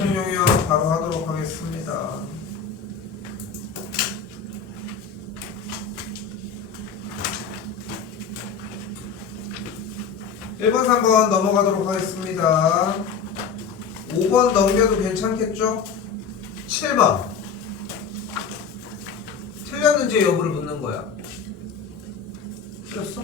대표님 용역 바로 하도록 하겠습니다. 1번, 3번 넘어가도록 하겠습니다. 5번 넘겨도 괜찮겠죠? 7번 틀렸는지 여부를 묻는 거야. 틀렸어?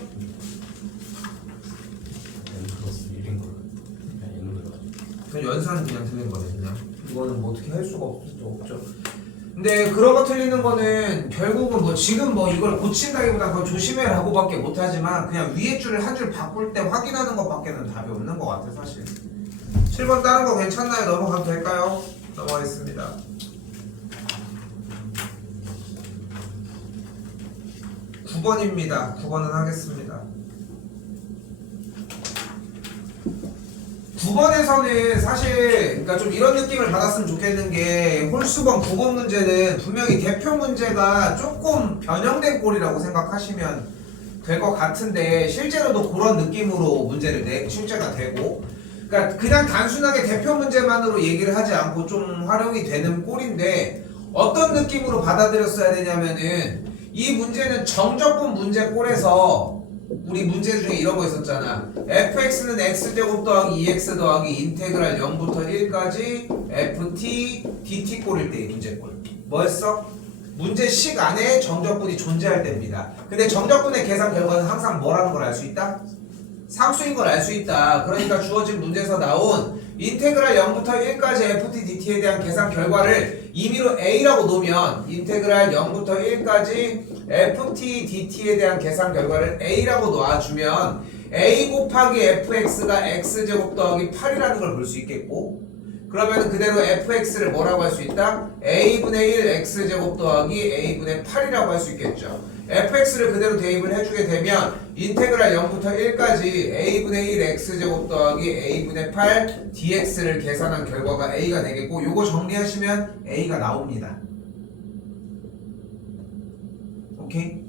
N+1인 걸로 그냥 N으로 들어가지고 그 연산은 그냥 틀린 거네. 그냥 이거는 뭐 어떻게 할 수가 없죠. 근데 그러고 틀리는 거는 결국은 뭐 지금 뭐 이걸 고친다기보다 그걸 조심해라고밖에 못하지만 그냥 위에 줄을 한 줄 바꿀 때 확인하는 것밖에는 답이 없는 것 같아 사실. 7번 다른 거 괜찮나요? 넘어가도 될까요? 넘어가겠습니다. 9번입니다. 9번은 하겠습니다. 9번에서는 사실 그러니까 좀 이런 느낌을 받았으면 좋겠는 게 홀수번 9번 문제는 분명히 대표 문제가 조금 변형된 꼴이라고 생각하시면 될 것 같은데 실제로도 그런 느낌으로 문제를 출제가 되고 그러니까 그냥 단순하게 대표 문제만으로 얘기를 하지 않고 좀 활용이 되는 꼴인데 어떤 느낌으로 받아들였어야 되냐면은 이 문제는 정적분 문제 꼴에서 우리 문제 중에 이런 거 있었잖아. fx는 x제곱 더하기 2x 더하기 인테그랄 0부터 1까지 ft dt 꼴일 때의 문제 꼴. 뭐였어? 문제식 안에 정적분이 존재할 때입니다. 근데 정적분의 계산 결과는 항상 뭐라는 걸 알 수 있다? 상수인 걸 알 수 있다. 그러니까 주어진 문제에서 나온 인테그랄 0부터 1까지 ft dt에 대한 계산 결과를 임의로 a라고 놓으면 인테그랄 0부터 1까지 ft dt에 대한 계산 결과를 a라고 놓아주면 a 곱하기 fx가 x제곱 더하기 8이라는 걸 볼 수 있겠고 그러면 그대로 fx를 뭐라고 할 수 있다? a분의 1 x제곱 더하기 a분의 8이라고 할 수 있겠죠. fx를 그대로 대입을 해주게 되면 인테그랄 0부터 1까지 a분의 1 x제곱 더하기 a분의 8 dx를 계산한 결과가 a가 되겠고 요거 정리하시면 a가 나옵니다. 오케이?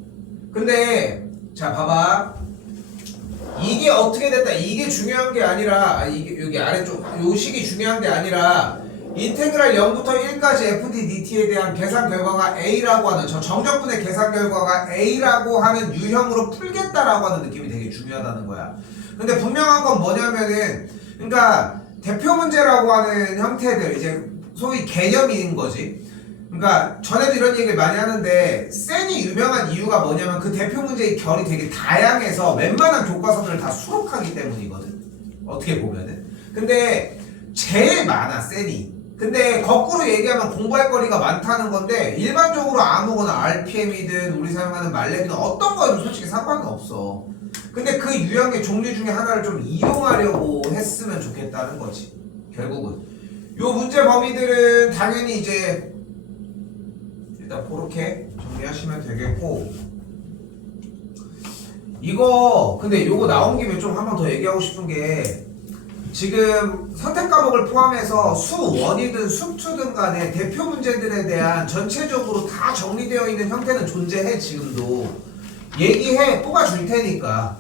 근데 자 봐봐 이게 어떻게 됐다 이게 중요한 게 아니라 이게 여기 아래쪽 요 식이 중요한 게 아니라 인테그랄 0부터 1까지 fd dt에 대한 계산 결과가 a라고 하는 저 정적분의 계산 결과가 a라고 하는 유형으로 풀겠다라고 하는 느낌이 되게 중요하다는 거야. 근데 분명한 건 뭐냐면은 그러니까 대표 문제라고 하는 형태들 이제 소위 개념인 거지. 그러니까 전에도 이런 얘기를 많이 하는데 센이 유명한 이유가 뭐냐면 그 대표 문제의 결이 되게 다양해서 웬만한 교과서들을 다 수록하기 때문이거든. 어떻게 보면은. 근데 제일 많아 센이. 근데 거꾸로 얘기하면 공부할 거리가 많다는 건데 일반적으로 아무거나 RPM이든 우리 사용하는 말레비든 어떤 거에도 솔직히 상관은 없어. 근데 그 유형의 종류 중에 하나를 좀 이용하려고 했으면 좋겠다는 거지. 결국은 요 문제 범위들은 당연히 이제 일단 그렇게 정리하시면 되겠고 이거 근데 요거 나온 김에 좀 한 번 더 얘기하고 싶은 게 지금 선택 과목을 포함해서 수1이든 수2든 간에 대표 문제들에 대한 전체적으로 다 정리되어 있는 형태는 존재해. 지금도 얘기해 뽑아줄 테니까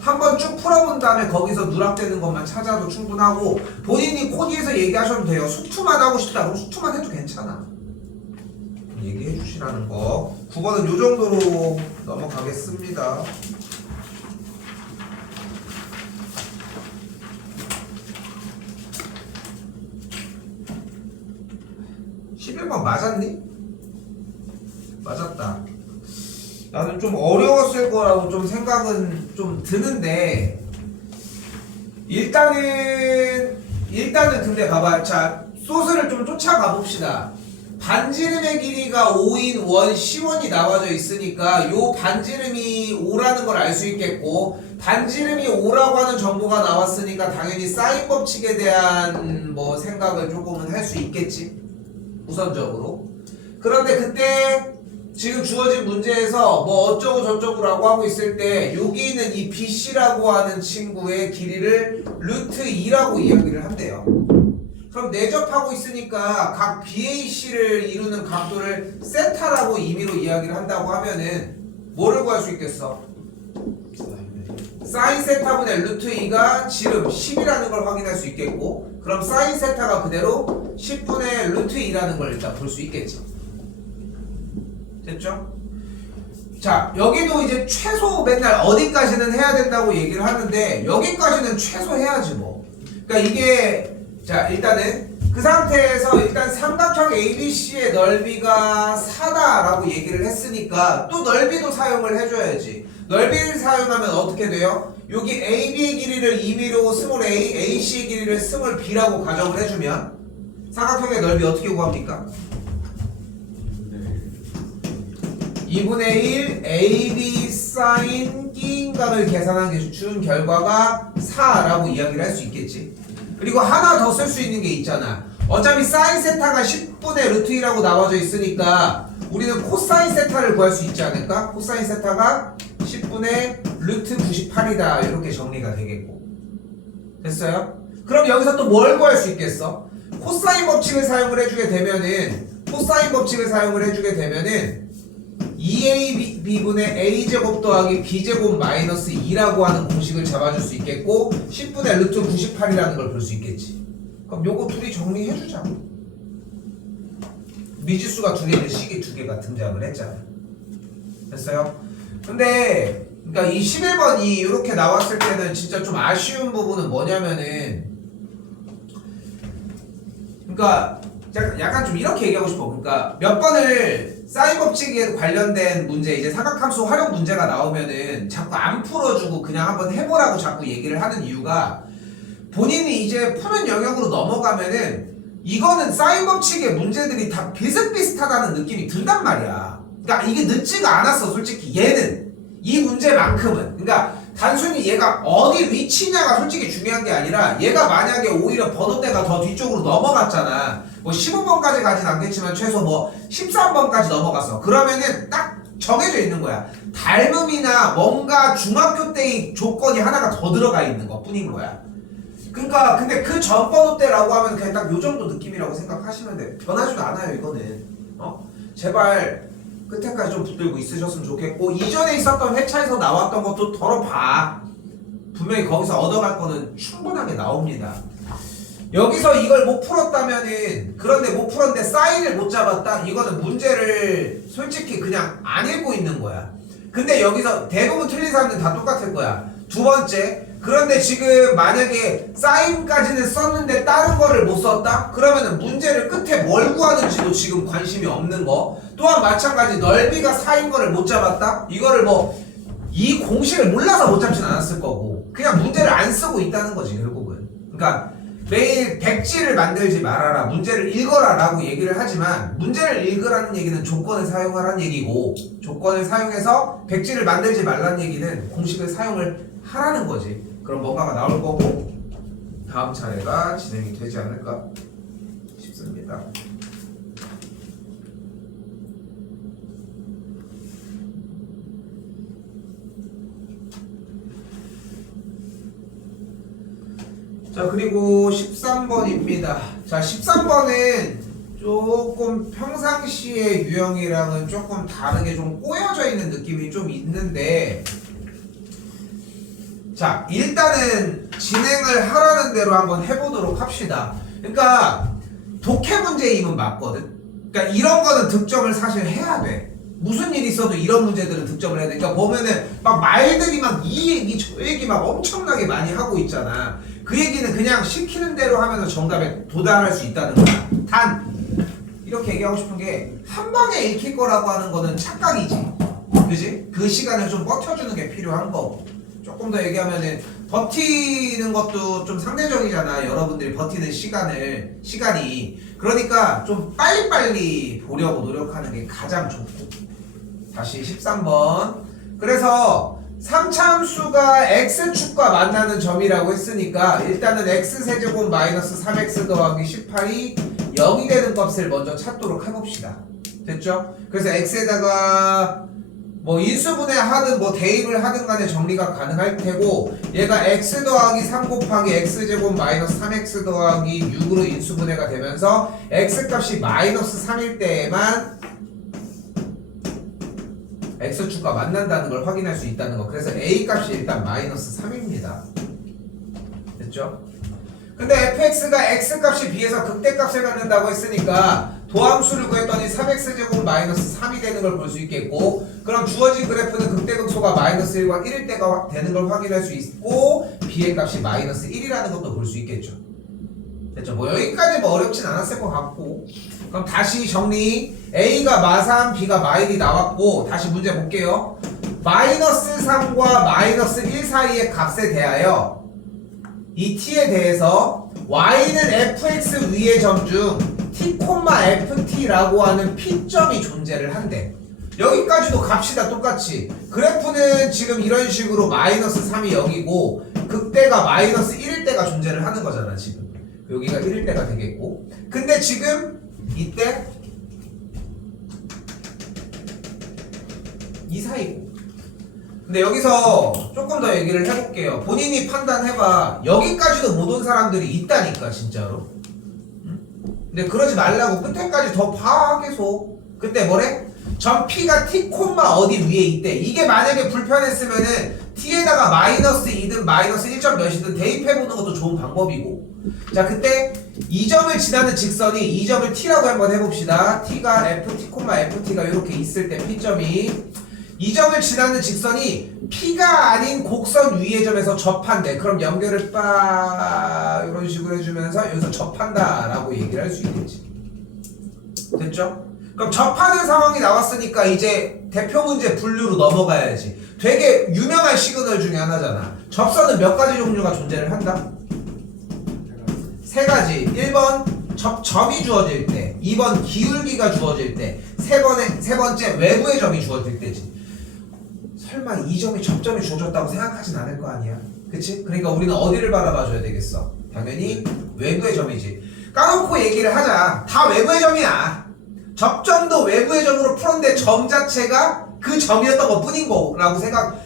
한번 쭉 풀어본 다음에 거기서 누락되는 것만 찾아도 충분하고 본인이 코디에서 얘기하셔도 돼요. 수2만 하고 싶다 그럼 수2만 해도 괜찮아. 얘기해 주시라는 거. 9번은 요 정도로 넘어가겠습니다. 11번 맞았니? 맞았다. 나는 좀 어려웠을 거라고 좀 생각은 좀 드는데 일단은 근데 봐봐. 자 소스를 좀 쫓아가 봅시다. 반지름의 길이가 5인 원 C1이 나와져 있으니까 요 반지름이 5라는 걸 알 수 있겠고 반지름이 5라고 하는 정보가 나왔으니까 당연히 사인 법칙에 대한 뭐 생각을 조금은 할 수 있겠지 우선적으로. 그런데 그때 지금 주어진 문제에서 뭐 어쩌고 저쩌고라고 하고 있을 때 여기 있는 이 BC라고 하는 친구의 길이를 루트 2라고 이야기를 한대요. 그럼 내접하고 있으니까 각 BAC를 이루는 각도를 세타라고 임의로 이야기를 한다고 하면은 뭐를 구할 수 있겠어? 사인 세타분의 루트 2가 지름 10이라는 걸 확인할 수 있겠고 그럼 사인 세타가 그대로 10분의 루트 2라는 걸 일단 볼 수 있겠죠. 됐죠? 자, 여기도 이제 최소 맨날 어디까지는 해야 된다고 얘기를 하는데 여기까지는 최소 해야지 뭐. 그러니까 이게 자 일단은 그 상태에서 일단 삼각형 ABC의 넓이가 4다라고 얘기를 했으니까 또 넓이도 사용을 해줘야지. 넓이를 사용하면 어떻게 돼요? 여기 AB의 길이를 2미로 스몰 a, AC의 길이를 스몰 b라고 가정을 해주면 삼각형의 넓이 어떻게 구합니까? 2분의 1 AB 사인 B인각을 계산한 게 준 결과가 4라고 이야기를 할 수 있겠지. 그리고 하나 더 쓸 수 있는 게 있잖아. 어차피 사인 세타가 10분의 루트 2라고 나와져 있으니까 우리는 코사인 세타를 구할 수 있지 않을까? 코사인 세타가 10분의 루트 98이다 이렇게 정리가 되겠고. 됐어요? 그럼 여기서 또 뭘 구할 수 있겠어? 코사인 법칙을 사용을 해주게 되면은 2ab분의 a제곱 더하기 b제곱 마이너스 2라고 하는 공식을 잡아줄 수 있겠고 10분의 루트 98이라는 걸 볼 수 있겠지. 그럼 요거 둘이 정리해주자. 미지수가 두 개는 식이 두 개가 등장을 했잖아. 됐어요? 근데 그러니까 이 11번이 이렇게 나왔을 때는 진짜 좀 아쉬운 부분은 뭐냐면은 그러니까 약간 좀 이렇게 얘기하고 싶어. 그러니까 몇 번을 사인 법칙에 관련된 문제 이제 삼각함수 활용 문제가 나오면은 자꾸 안 풀어주고 그냥 한번 해보라고 자꾸 얘기를 하는 이유가 본인이 이제 푸는 영역으로 넘어가면은 이거는 사인 법칙의 문제들이 다 비슷비슷하다는 느낌이 든단 말이야. 그러니까 이게 늦지가 않았어. 솔직히 얘는 이 문제만큼은 그러니까 단순히 얘가 어디 위치냐가 솔직히 중요한 게 아니라 얘가 만약에 오히려 번호대가 더 뒤쪽으로 넘어갔잖아. 뭐 15번까지 가진 않겠지만 최소 뭐 13번까지 넘어갔어. 그러면은 딱 정해져 있는 거야. 닮음이나 뭔가 중학교 때의 조건이 하나가 더 들어가 있는 것 뿐인 거야. 그러니까 근데 그 전 번호대라고 하면 그냥 딱 요 정도 느낌이라고 생각하시면 돼. 변하지도 않아요 이거는. 제발 끝에까지 좀 붙들고 있으셨으면 좋겠고 이전에 있었던 회차에서 나왔던 것도 덜어봐. 분명히 거기서 얻어갈 거는 충분하게 나옵니다. 여기서 이걸 못 풀었다면은 그런데 못 풀었는데 사인을 못 잡았다? 이거는 문제를 솔직히 그냥 안 읽고 있는 거야. 근데 여기서 대부분 틀린 사람들은 다 똑같을 거야. 두 번째, 그런데 지금 만약에 사인까지는 썼는데 다른 거를 못 썼다? 그러면은 문제를 끝에 뭘 구하는지도 지금 관심이 없는 거. 또한 마찬가지 넓이가 4인 거를 못 잡았다? 이거를 뭐 이 공식을 몰라서 못 잡진 않았을 거고 그냥 문제를 안 쓰고 있다는 거지 결국은. 그러니까 매일 백지를 만들지 말아라, 문제를 읽어라 라고 얘기를 하지만 문제를 읽으라는 얘기는 조건을 사용하라는 얘기고 조건을 사용해서 백지를 만들지 말라는 얘기는 공식을 사용을 하라는 거지. 그럼 뭔가가 나올 거고 다음 차례가 진행이 되지 않을까 싶습니다. 자, 그리고 13번입니다. 자, 13번은 조금 평상시의 유형이랑은 조금 다르게 좀 꼬여져 있는 느낌이 좀 있는데 자, 일단은 진행을 하라는 대로 한번 해보도록 합시다. 그러니까 독해 문제임은 맞거든. 그러니까 이런 거는 득점을 사실 해야 돼. 무슨 일이 있어도 이런 문제들은 득점을 해야 돼. 그러니까 보면은 막 말들이 막 이 얘기 저 얘기 막 엄청나게 많이 하고 있잖아. 그 얘기는 그냥 시키는 대로 하면서 정답에 도달할 수 있다는 거야. 단 이렇게 얘기하고 싶은 게 한 방에 읽힐 거라고 하는 거는 착각이지. 그지? 그 시간을 좀 버텨주는 게 필요한 거고. 조금 더 얘기하면은 버티는 것도 좀 상대적이잖아. 여러분들이 버티는 시간이. 그러니까 좀 빨리빨리 보려고 노력하는 게 가장 좋고. 다시 13번. 그래서 3차 함수가 x축과 만나는 점이라고 했으니까 일단은 x세제곱 마이너스 3x 더하기 18이 0이 되는 값을 먼저 찾도록 해봅시다. 됐죠? 그래서 x에다가 뭐 인수분해 하든 뭐 대입을 하든 간에 정리가 가능할 테고 얘가 x 더하기 3 곱하기 x제곱 마이너스 3x 더하기 6으로 인수분해가 되면서 x값이 마이너스 3일 때에만 x축과 만난다는 걸 확인할 수 있다는 거. 그래서 a값이 일단 마이너스 3입니다. 됐죠? 근데 fx가 x값이 b에서 극대값을 갖는다고 했으니까 도함수를 구했더니 3x제곱 마이너스 3이 되는 걸 볼 수 있겠고, 그럼 주어진 그래프는 극대극소가 마이너스 1과 1일 때가 되는 걸 확인할 수 있고, b의 값이 마이너스 1이라는 것도 볼 수 있겠죠. 됐죠? 뭐 여기까지 뭐 어렵진 않았을 것 같고. 그럼 다시 정리. a가 마3, b가 마1이 나왔고, 다시 문제 볼게요. 마이너스 3과 마이너스 1 사이의 값에 대하여 이 t에 대해서 y는 fx 위의 점 중 t, ft라고 하는 p점이 존재를 한대. 여기까지도 값이다 똑같이. 그래프는 지금 이런 식으로 마이너스 3이 여기고 극대가 마이너스 1일 때가 존재를 하는 거잖아 지금. 여기가 1일 때가 되겠고, 근데 지금 이때 이 사이고. 근데 여기서 조금 더 얘기를 해볼게요. 본인이 판단해봐. 여기까지도 못 온 사람들이 있다니까 진짜로. 응? 근데 그러지 말라고. 끝에까지 더 봐 계속. 그때 뭐래? 점 P가 T, 어디 위에 있대. 이게 만약에 불편했으면은 T에다가 마이너스 2든 마이너스 1점 몇이든 대입해보는 것도 좋은 방법이고. 자, 그때 이 점을 지나는 직선이 이 점을 T라고 한번 해봅시다. T가 FT, FT가 이렇게 있을 때 P점이, 이 점을 지나는 직선이 P가 아닌 곡선 위의 점에서 접한대. 그럼 연결을 이런 식으로 해주면서 여기서 접한다 라고 얘기를 할 수 있겠지. 됐죠? 그럼 접하는 상황이 나왔으니까 이제 대표 문제 분류로 넘어가야지. 되게 유명한 시그널 중에 하나잖아. 접선은 몇 가지 종류가 존재를 한다? 세 가지. 1번 점이 주어질 때, 2번 기울기가 주어질 때, 세 번째 외부의 점이 주어질 때지. 설마 이 점이 접점이 주어졌다고 생각하진 않을 거 아니야. 그치? 그러니까 우리는 어디를 바라봐줘야 되겠어? 당연히 외부의 점이지. 까놓고 얘기를 하자. 다 외부의 점이야. 접점도 외부의 점으로 풀었는데 점 자체가 그 점이었던 것 뿐인 거라고 생각.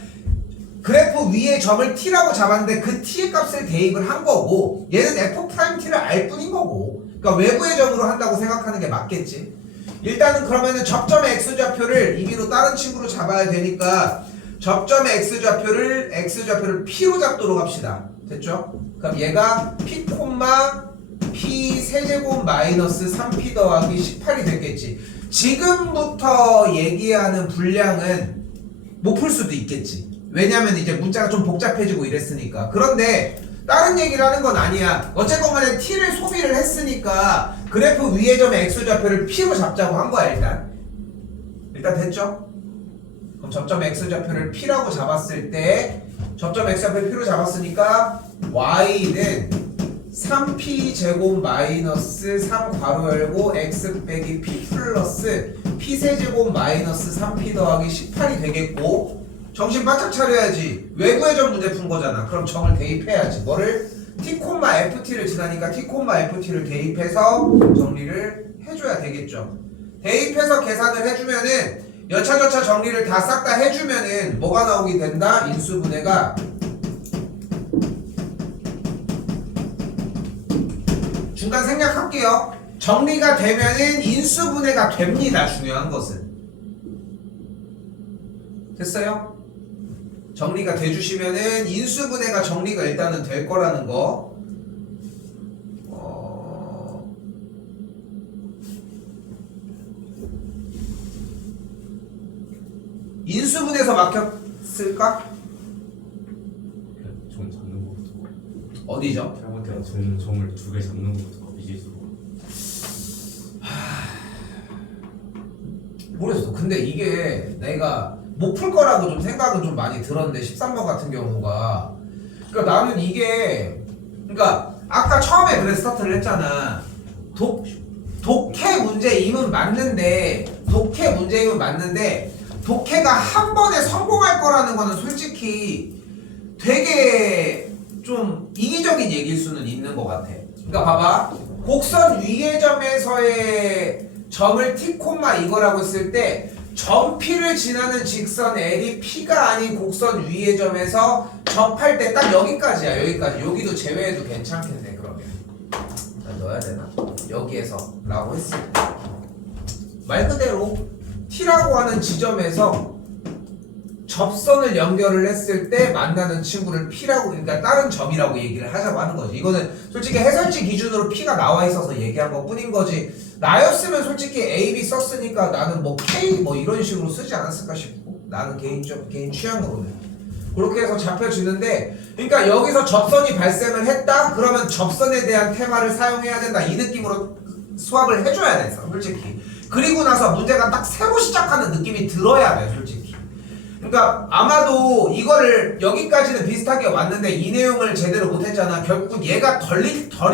그래프 위에 점을 t라고 잡았는데 그 t의 값을 대입을 한 거고, 얘는 f't를 알 뿐인 거고. 그러니까 외부의 점으로 한다고 생각하는 게 맞겠지. 일단은 그러면은 접점의 x좌표를 임의로 다른 친구로 잡아야 되니까 접점의 x좌표를 p로 잡도록 합시다. 됐죠? 그럼 얘가 p, p 세제곱 마이너스 3p 더하기 18이 됐겠지. 지금부터 얘기하는 분량은 못 풀 수도 있겠지. 왜냐면 이제 문자가 좀 복잡해지고 이랬으니까. 그런데 다른 얘기를 하는 건 아니야. 어쨌건 간에 t를 소비를 했으니까 그래프 위의 점의 x좌표를 p로 잡자고 한 거야. 일단 됐죠? 그럼 접점 x좌표를 p라고 잡았을 때, 접점 x좌표를 p로 잡았으니까 y는 3p 제곱 마이너스 3 괄호 열고 x 빼기 p 플러스 p 세제곱 마이너스 3p 더하기 18이 되겠고, 정신 바짝 차려야지. 외부의 점 문제 푼 거잖아. 그럼 점을 대입해야지. 뭐를? t, ft를 지나니까 t, ft를 대입해서 정리를 해줘야 되겠죠. 대입해서 계산을 해주면은 여차저차 정리를 다 싹 다 해주면은 뭐가 나오게 된다? 인수분해가 중간 생략할게요. 정리가 되면은 인수분해가 됩니다. 중요한 것은. 됐어요? 정리가 돼주시면은 인수분해가 정리가 일단은 될 거라는 거. 인수분해에서 막혔을까? 점 잡는 것부터. 어디죠? 제가 볼 때는 점을 두 개 잡는 것부터 미지수로. 모르겠어. 근데 이게 내가 못 풀 거라고 좀 생각은 좀 많이 들었는데, 13번 같은 경우가. 그러니까 나는 이게, 그러니까 아까 처음에 그래 스타트를 했잖아. 독해 문제임은 맞는데, 독해가 한 번에 성공할 거라는 거는 솔직히 되게 좀 이기적인 얘기일 수는 있는 것 같아. 그러니까 봐봐. 곡선 위의 점에서의 점을 t, 이거라고 했을 때 점 P를 지나는 직선 L이 P가 아닌 곡선 위의 점에서 접할 때 딱 여기까지야. 여기까지. 여기도 제외해도 괜찮겠네. 그러면 넣어야 되나? 여기에서 라고 했을 때 말 그대로 T라고 하는 지점에서 접선을 연결을 했을 때 만나는 친구를 P라고, 그러니까 다른 점이라고 얘기를 하자고 하는 거지. 이거는 솔직히 해설지 기준으로 P가 나와 있어서 얘기한 것 뿐인 거지. 나였으면 솔직히 A, B 썼으니까 나는 뭐 K 뭐 이런 식으로 쓰지 않았을까 싶고, 나는 개인 취향으로는 그렇게 해서 잡혀지는데, 그러니까 여기서 접선이 발생을 했다? 그러면 접선에 대한 테마를 사용해야 된다, 이 느낌으로 수학을 해줘야 돼서 솔직히. 그리고 나서 문제가 딱 새로 시작하는 느낌이 들어야 돼 솔직히. 그러니까 아마도 이거를 여기까지는 비슷하게 왔는데 이 내용을 제대로 못했잖아. 결국 얘가 덜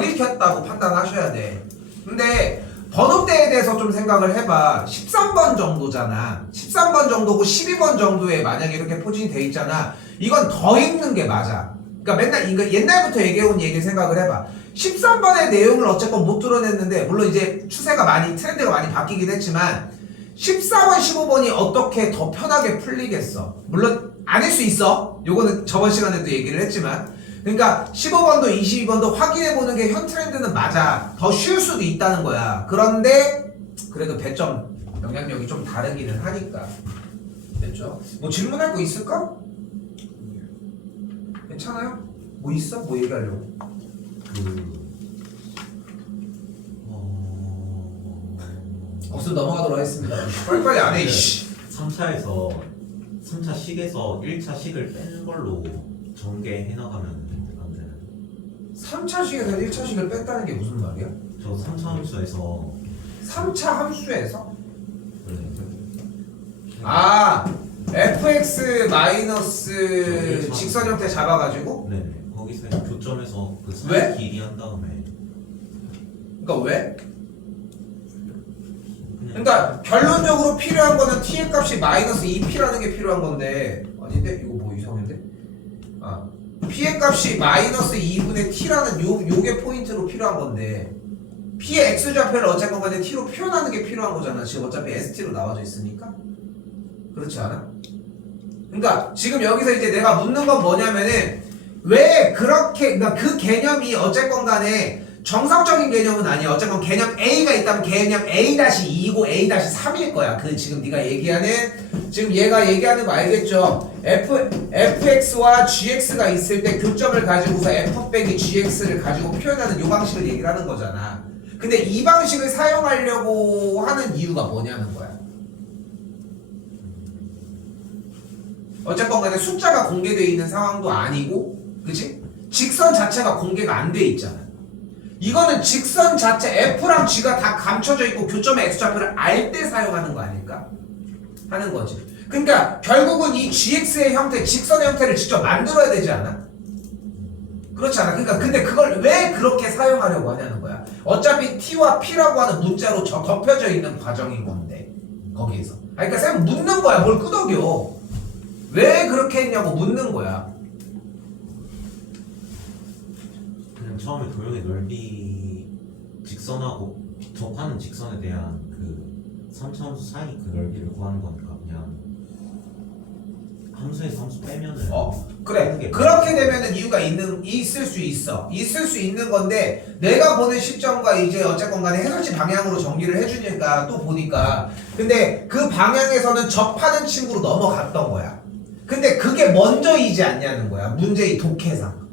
읽혔다고 판단하셔야 돼. 근데 번호대에 대해서 좀 생각을 해봐. 13번 정도잖아. 13번 정도고 12번 정도에 만약에 이렇게 포진이 돼 있잖아. 이건 더 읽는 게 맞아. 그러니까 맨날 이거 옛날부터 얘기해온 얘기 생각을 해봐. 13번의 내용을 어쨌건 못 드러냈는데, 물론 이제 추세가 많이, 트렌드가 많이 바뀌긴 했지만 14번, 15번이 어떻게 더 편하게 풀리겠어? 물론 아닐 수 있어. 요거는 저번 시간에도 얘기를 했지만, 그러니까 15번도 22번도 확인해보는 게 현 트렌드는 맞아. 더 쉬울 수도 있다는 거야. 그런데 그래도 배점 영향력이 좀 다르기는 하니까. 됐죠? 뭐 질문할 거 있을까? 괜찮아요? 뭐 있어? 뭐 얘기하려고? 없으면 넘어가도록 하겠습니다. 빨리빨리 안 해, 이씨. 3차에서 3차 식에서 1차 식을 뺀 걸로 전개해 나가면 안 되나요? 3차식에서 1차식을 뺐다는 게 무슨 말이야? 저 3차 함수에서 3차 함수에서? 네. 아, fx 마이너스 직선 형태 잡아가지고? 네네. 거기서 교점에서 그 왜? 사이 길이 한 다음에 그러니까 왜? 그러니까 결론적으로 필요한 거는 t의 값이 마이너스 2p라는 게 필요한 건데, 아닌데? 이거 뭐 이상한데? 아, p의 값이 마이너스 2분의 t라는 요게 포인트로 필요한 건데, p의 x좌표를 어쨌건 간에 t로 표현하는 게 필요한 거잖아. 지금 어차피 st로 나와져 있으니까. 그렇지 않아? 그러니까 지금 여기서 이제 내가 묻는 건 뭐냐면은, 왜 그렇게, 그러니까 그 개념이 어쨌건 간에 정석적인 개념은 아니야. 어쨌건 개념 A가 있다면 개념 A-2고 A-3일 거야. 그 지금 네가 얘기하는, 지금 얘가 얘기하는 거 알겠죠? fx와 gx가 있을 때 교점을 가지고서 f 빼기 gx를 가지고 표현하는 요 방식을 얘기를 하는 거잖아. 근데 이 방식을 사용하려고 하는 이유가 뭐냐는 거야. 어쨌건 간에 숫자가 공개되어 있는 상황도 아니고, 그치? 직선 자체가 공개가 안 돼 있잖아. 이거는 직선 자체 F랑 G가 다 감춰져 있고 교점의 X좌표를 알 때 사용하는 거 아닐까? 하는 거지. 그러니까 결국은 이 GX의 형태, 직선의 형태를 직접 만들어야 되지 않아? 그렇지 않아? 그러니까 근데 그걸 왜 그렇게 사용하려고 하냐는 거야. 어차피 T와 P라고 하는 문자로 덮여져 있는 과정인 건데, 거기에서. 아니, 그러니까 쌤 묻는 거야. 뭘 끄덕여. 왜 그렇게 했냐고 묻는 거야. 그냥 처음에 도형의 넓이 직선하고 접하는 직선에 대한 그 3차 함수 사이 그 넓이를 구하는 거니까 그냥 함수에서 함수 빼면은 그래. 그렇게 되면은 이유가 있을 수 있어. 있을 수 있는 건데, 내가 보는 시점과 이제 어쨌건 간에 해설지 방향으로 정리를 해주니까 또 보니까, 근데 그 방향에서는 접하는 친구로 넘어갔던 거야. 근데 그게 먼저이지 않냐는 거야. 문제의 독해상.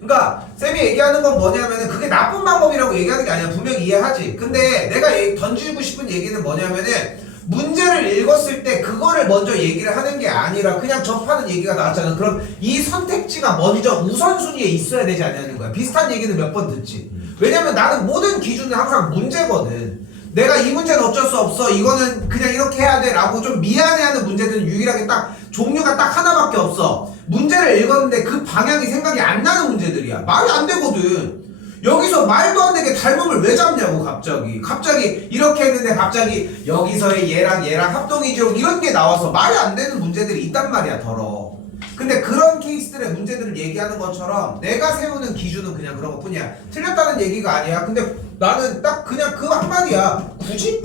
그러니까 쌤이 얘기하는 건 뭐냐면은 그게 나쁜 방법이라고 얘기하는 게 아니야. 분명히 이해하지. 근데 내가 던지고 싶은 얘기는 뭐냐면은, 문제를 읽었을 때 그거를 먼저 얘기를 하는 게 아니라 그냥 접하는 얘기가 나왔잖아. 그럼 이 선택지가 먼저 우선순위에 있어야 되지 않냐는 거야. 비슷한 얘기는 몇 번 듣지. 왜냐면 나는 모든 기준은 항상 문제거든. 내가 이 문제는 어쩔 수 없어, 이거는 그냥 이렇게 해야 돼 라고 좀 미안해하는 문제들은 유일하게 딱 종류가 딱 하나밖에 없어. 문제를 읽었는데 그 방향이 생각이 안 나는 문제들이야. 말이 안 되거든. 여기서 말도 안 되게 닮음을 왜 잡냐고. 갑자기 이렇게 했는데 갑자기 여기서의 얘랑 합동이죠, 이런 게 나와서 말이 안 되는 문제들이 있단 말이야. 더러. 근데 그런 케이스들의 문제들을 얘기하는 것처럼 내가 세우는 기준은 그냥 그런 것뿐이야. 틀렸다는 얘기가 아니야. 근데 나는 딱 그냥 그 한마디야. 굳이?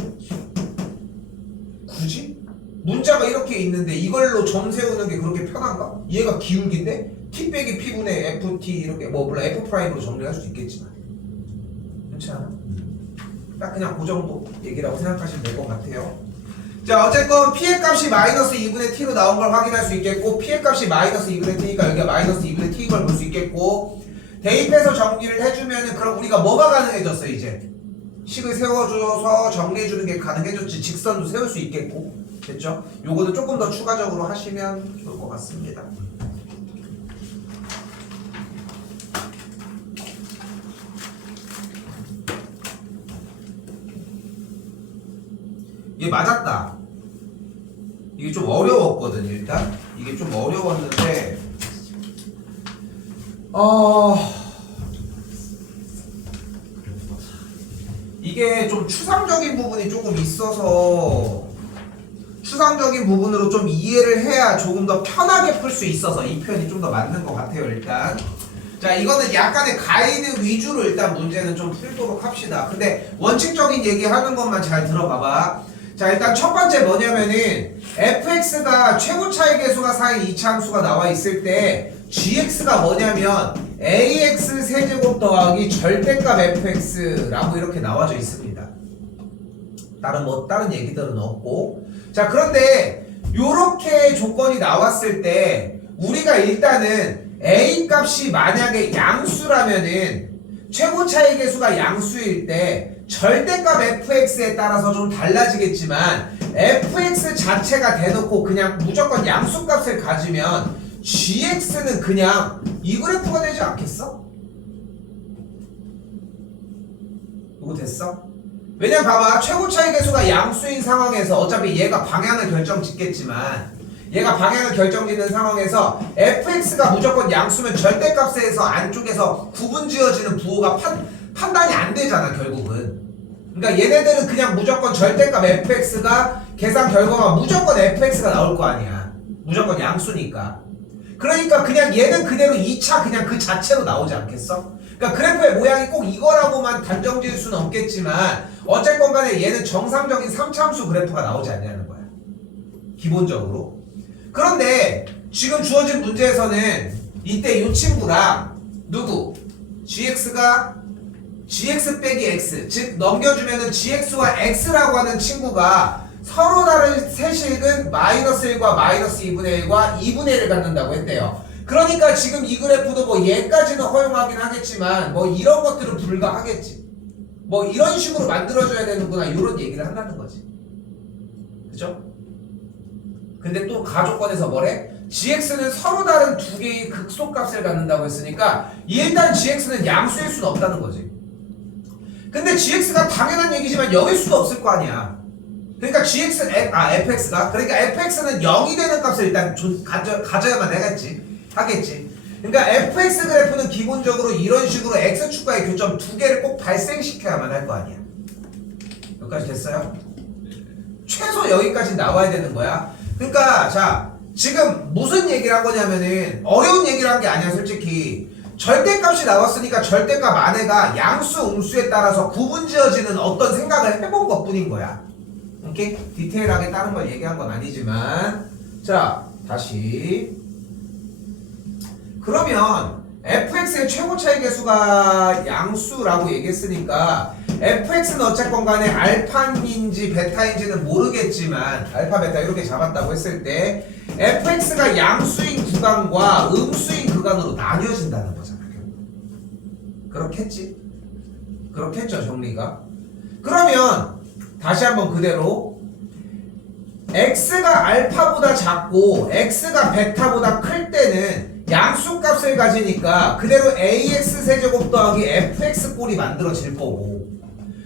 문자가 이렇게 있는데 이걸로 점 세우는 게 그렇게 편한가? 얘가 기울기인데 t 빼기 p분의 ft 이렇게 물론 f 프라임으로 정리할 수도 있겠지만, 그렇지 않아? 딱 그냥 그 정도 얘기라고 생각하시면 될 것 같아요. 자 어쨌건 P의 값이 마이너스 2분의 T로 나온 걸 확인할 수 있겠고 P의 값이 마이너스 2분의 T니까 여기가 마이너스 2분의 T인 걸 볼 수 있겠고 대입해서 정리를 해주면은 그럼 우리가 뭐가 가능해졌어 이제 식을 세워줘서 정리해주는 게 가능해졌지 직선도 세울 수 있겠고 됐죠? 요거는 조금 더 추가적으로 하시면 좋을 것 같습니다. 이게 맞았다. 이게 좀 어려웠거든 일단. 이게 좀 어려웠는데 이게 좀 추상적인 부분이 조금 있어서 추상적인 부분으로 좀 이해를 해야 조금 더 편하게 풀 수 있어서 이 표현이 좀 더 맞는 것 같아요 일단. 자 이거는 약간의 가이드 위주로 일단 문제는 좀 풀도록 합시다. 근데 원칙적인 얘기 하는 것만 잘 들어봐봐. 자 일단 첫 번째 뭐냐면은 fx가 최고 차이 계수가 사인 이차함수가 나와 있을 때 gx가 뭐냐면 ax 세제곱 더하기 절대값 fx라고 이렇게 나와져 있습니다. 다른 얘기들은 없고. 자 그런데 요렇게 조건이 나왔을 때 우리가 일단은 a 값이 만약에 양수라면은 최고 차이 계수가 양수일 때 절대값 fx에 따라서 좀 달라지겠지만 fx 자체가 대놓고 그냥 무조건 양수값을 가지면 gx는 그냥 이 그래프가 되지 않겠어? 이거 됐어? 왜냐면 봐봐 최고 차이 계수가 양수인 상황에서 어차피 얘가 방향을 결정짓겠지만 얘가 방향을 결정짓는 상황에서 fx가 무조건 양수면 절대값에서 안쪽에서 구분지어지는 부호가 판단이 안 되잖아 결국은. 그러니까 얘네들은 그냥 무조건 절대값 fx가 계산 결과가 무조건 fx가 나올 거 아니야. 무조건 양수니까. 그러니까 그냥 얘는 그대로 2차 그냥 그 자체로 나오지 않겠어? 그러니까 그래프의 모양이 꼭 이거라고만 단정 지을 수는 없겠지만 어쨌건 간에 얘는 정상적인 3차함수 그래프가 나오지 않냐는 거야. 기본적으로. 그런데 지금 주어진 문제에서는 이때 이 친구랑 누구? gx가 gx 빼기 x 즉 넘겨주면은 gx와 x라고 하는 친구가 서로 다른 세식은 마이너스 1과 마이너스 2분의 1과 2분의 1을 갖는다고 했대요. 그러니까 지금 이 그래프도 뭐 얘까지는 허용하긴 하겠지만 뭐 이런 것들은 불가하겠지. 뭐 이런 식으로 만들어줘야 되는구나 이런 얘기를 한다는 거지. 그죠? 근데 또 가조건에서 뭐래? gx는 서로 다른 두 개의 극소값을 갖는다고 했으니까 일단 gx는 양수일 수는 없다는 거지. 근데 gx가 당연한 얘기지만 0일 수도 없을 거 아니야. 그러니까 fx가 그러니까 fx는 0이 되는 값을 일단 가져야만 하겠지. 그러니까 fx 그래프는 기본적으로 이런 식으로 x축과의 교점 두 개를 꼭 발생시켜야만 할 거 아니야. 여기까지 됐어요? 최소 여기까지 나와야 되는 거야. 그러니까 자 지금 무슨 얘기를 한 거냐면은 어려운 얘기를 한 게 아니야 솔직히. 절대값이 나왔으니까 절대값 안에가 양수 음수에 따라서 구분지어지는 어떤 생각을 해본 것 뿐인 거야. 오케이? 디테일하게 다른 걸 얘기한 건 아니지만 자 다시 그러면 fx의 최고 차이 계수가 양수라고 얘기했으니까 fx는 어쨌건 간에 알파인지 베타인지는 모르겠지만 알파 베타 이렇게 잡았다고 했을 때 fx가 양수인 구간과 음수인 구간으로 나뉘어진다는 거잖아. 그렇겠지? 그렇겠죠 정리가. 그러면 다시 한번 그대로 x가 알파보다 작고 x가 베타보다 클 때는 양수값을 가지니까 그대로 ax 세제곱 더하기 fx 꼴이 만들어질 거고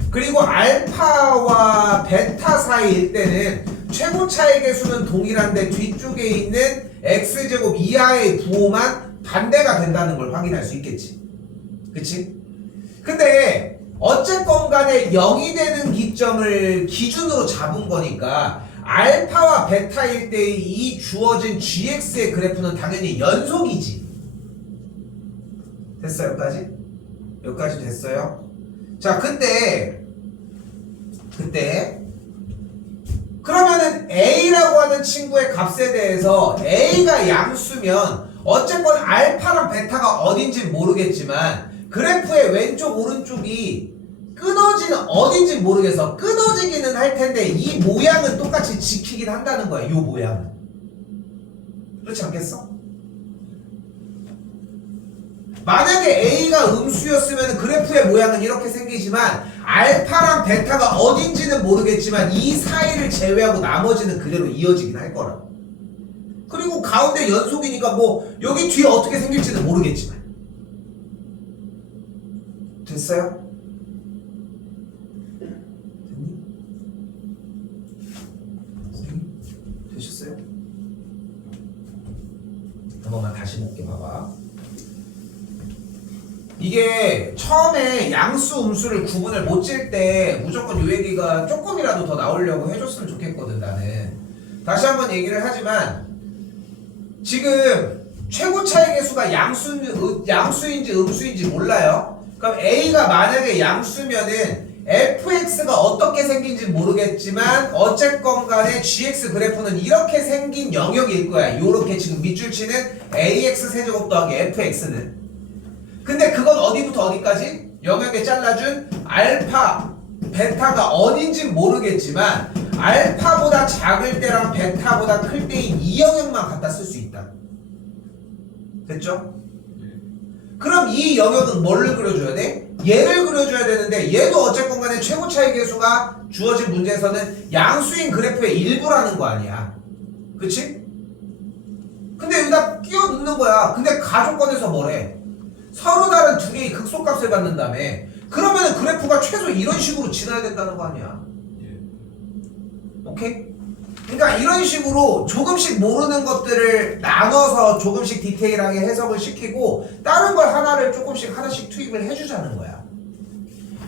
그리고 알파와 베타 사이일 때는 최고 차이 계수는 동일한데 뒤쪽에 있는 x제곱 이하의 부호만 반대가 된다는 걸 확인할 수 있겠지. 그치? 근데 어쨌건 간에 0이 되는 기점을 기준으로 잡은 거니까 알파와 베타일 때의 이 주어진 gx의 그래프는 당연히 연속이지. 됐어요? 여기까지? 여기까지 됐어요? 자 그때 그러면은 a라고 하는 친구의 값에 대해서 a가 양수면 어쨌건 알파랑 베타가 어딘지 모르겠지만 그래프의 왼쪽 오른쪽이 끊어지는 어딘지 모르겠어. 끊어지기는 지키기는 할 텐데 이 모양은 똑같이 지키긴 한다는 거야. 이 모양은. 그렇지 않겠어? 만약에 A가 음수였으면 그래프의 모양은 이렇게 생기지만 알파랑 베타가 어딘지는 모르겠지만 이 사이를 제외하고 나머지는 그대로 이어지긴 할 거라고. 그리고 가운데 연속이니까 뭐 여기 뒤에 어떻게 생길지는 모르겠지만. 됐어요? 되셨어요? 한 번만 다시 볼게 봐봐. 이게 처음에 양수 음수를 구분을 못 질 때 무조건 요 얘기가 조금이라도 더 나오려고 해줬으면 좋겠거든 나는. 다시 한번 얘기를 하지만 지금 최고 차이 계수가 양수인지 음수인지 몰라요. 그럼 A가 만약에 양수면은 fx가 어떻게 생긴지 모르겠지만 어쨌건 간에 gx 그래프는 이렇게 생긴 영역일 거야. 요렇게 지금 밑줄 치는 ax 세제곱 더하기 fx는. 근데 그건 어디부터 어디까지? 영역에 잘라준 알파, 베타가 어딘진 모르겠지만 알파보다 작을 때랑 베타보다 클 때인 이 영역만 갖다 쓸 수 있다. 됐죠? 그럼 이 영역은 뭐를 그려줘야 돼? 얘를 그려줘야 되는데 얘도 어쨌건 간에 최고 차이 계수가 주어진 문제에서는 양수인 그래프의 일부라는 거 아니야. 그치? 근데 여기다 끼워 넣는 거야. 근데 가족권에서 뭐래? 서로 다른 두 개의 극소값을 갖는다며. 그러면 그래프가 최소 이런 식으로 지나야 된다는 거 아니야. 오케이? 그러니까 이런 식으로 조금씩 모르는 것들을 나눠서 조금씩 디테일하게 해석을 시키고 다른 걸 하나를 조금씩 하나씩 투입을 해주자는 거야.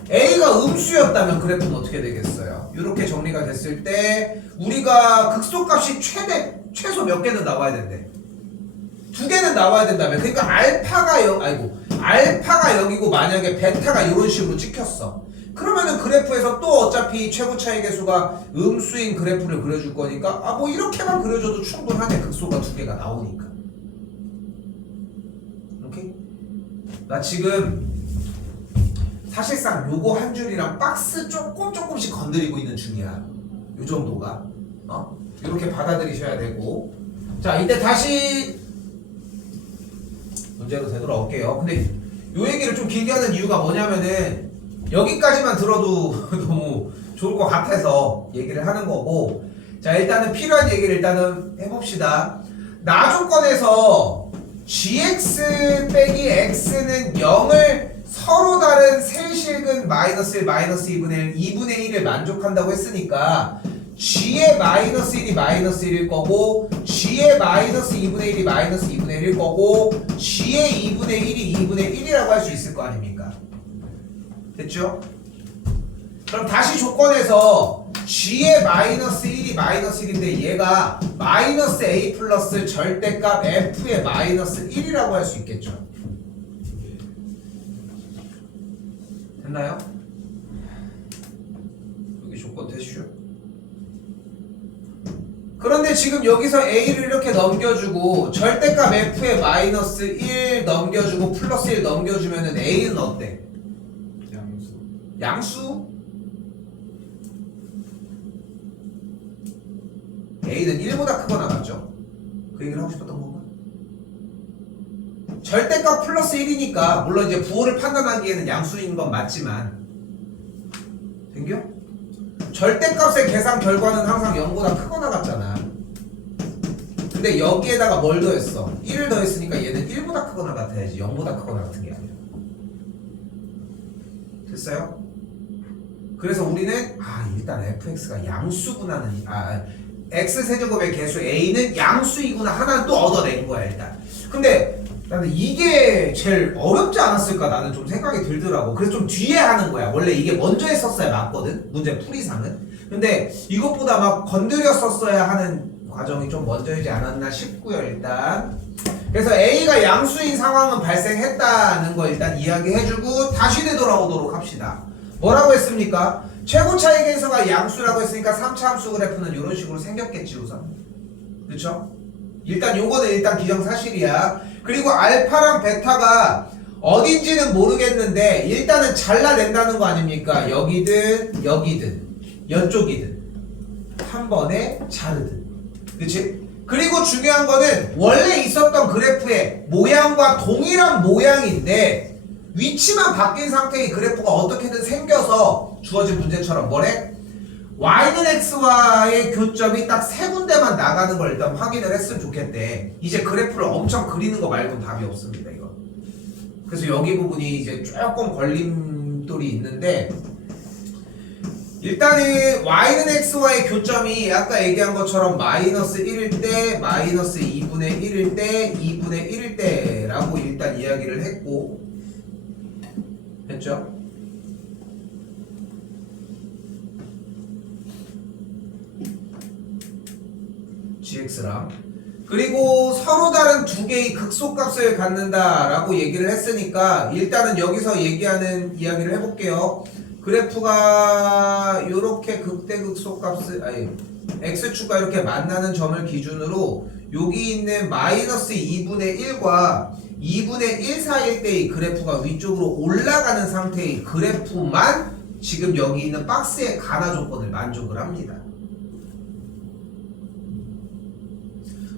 A가 음수였다면 그래프는 어떻게 되겠어요? 이렇게 정리가 됐을 때 우리가 극소값이 최소 몇 개는 나와야 된대? 2개는 나와야 된다며. 그러니까 알파가 여기고 만약에 베타가 이런 식으로 찍혔어. 그러면은 그래프에서 또 어차피 최고 차이 계수가 음수인 그래프를 그려줄 거니까 뭐 이렇게만 그려줘도 충분하네. 극소가 2개가 나오니까. 오케이? 나 지금 사실상 요거 한 줄이랑 박스 조금씩 건드리고 있는 중이야. 요 정도가. 이렇게 받아들이셔야 되고. 자, 이때 다시 문제로 되돌아올게요. 근데 요 얘기를 좀 길게 하는 이유가 뭐냐면은 여기까지만 들어도 너무 좋을 것 같아서 얘기를 하는 거고. 자, 일단은 필요한 얘기를 일단은 해봅시다. 나 조건에서 gx 빼기 x는 0을 서로 다른 세실근 마이너스 1, 마이너스 2분의 1, 2분의 1을 만족한다고 했으니까 g의 마이너스 1이 마이너스 1일 거고 g의 마이너스 2분의 1이 마이너스 2분의 1일 거고 g의 2분의 1이 2분의 1이라고 할 수 있을 거 아닙니까? 됐죠? 그럼 다시 조건에서 g의 마이너스 1이 마이너스 1인데 얘가 마이너스 a 플러스 절대값 f의 마이너스 1이라고 할 수 있겠죠? 됐나요? 여기 조건 되시죠? 그런데 지금 여기서 a를 이렇게 넘겨주고 절대값 f의 마이너스 1 넘겨주고 플러스 1 넘겨주면은 a는 어때? 양수? A는 1보다 크거나 같죠? 그 얘기를 하고 싶었던 건가? 절대값 플러스 1이니까 물론 이제 부호를 판단하기에는 양수인 건 맞지만 된겨? 절대값의 계산 결과는 항상 0보다 크거나 같잖아. 근데 여기에다가 뭘 더했어? 1을 더했으니까 얘는 1보다 크거나 같아야지 0보다 크거나 같은 게 아니라. 됐어요? 그래서 우리는 일단 fx가 양수구나는 x세제곱의 개수 a는 양수이구나 하나는 또 얻어낸 거야 일단. 근데 나는 이게 제일 어렵지 않았을까 나는 좀 생각이 들더라고. 그래서 좀 뒤에 하는 거야. 원래 이게 먼저 했었어야 맞거든 문제 풀이상은. 근데 이것보다 막 건드렸었어야 하는 과정이 좀 먼저이지 않았나 싶고요 일단. 그래서 A가 양수인 상황은 발생했다는 거 일단 이야기해주고 다시 되돌아오도록 합시다. 뭐라고 했습니까? 최고 차이 계수가 양수라고 했으니까 3차 함수 그래프는 이런 식으로 생겼겠지 우선. 그쵸? 일단 요거는 일단 기정사실이야. 그리고 알파랑 베타가 어딘지는 모르겠는데 일단은 잘라낸다는 거 아닙니까? 여기든 여기든. 이쪽이든 한 번에 자르든. 그치? 그리고 중요한 거는 원래 있었던 그래프의 모양과 동일한 모양인데 위치만 바뀐 상태의 그래프가 어떻게든 생겨서 주어진 문제처럼 뭐래? y는 x와의 교점이 딱 세 군데만 나가는 걸 일단 확인을 했으면 좋겠대. 이제 그래프를 엄청 그리는 거 말고는 답이 없습니다, 이거. 그래서 여기 부분이 이제 조금 걸림돌이 있는데 일단은 y는 x와의 교점이 아까 얘기한 것처럼 마이너스 1일 때, 마이너스 2분의 1일 때, 2분의 1일 때라고 일단 이야기를 했고 했죠? gx랑 그리고 서로 다른 두 개의 극소값을 갖는다라고 얘기를 했으니까 일단은 여기서 얘기하는 이야기를 해볼게요. 그래프가 요렇게 극대극소값을 x축과 이렇게 만나는 점을 기준으로 여기 있는 마이너스 2분의 1과 2분의 1 사이일 때의 그래프가 위쪽으로 올라가는 상태의 그래프만 지금 여기 있는 박스의 가나 조건을 만족을 합니다.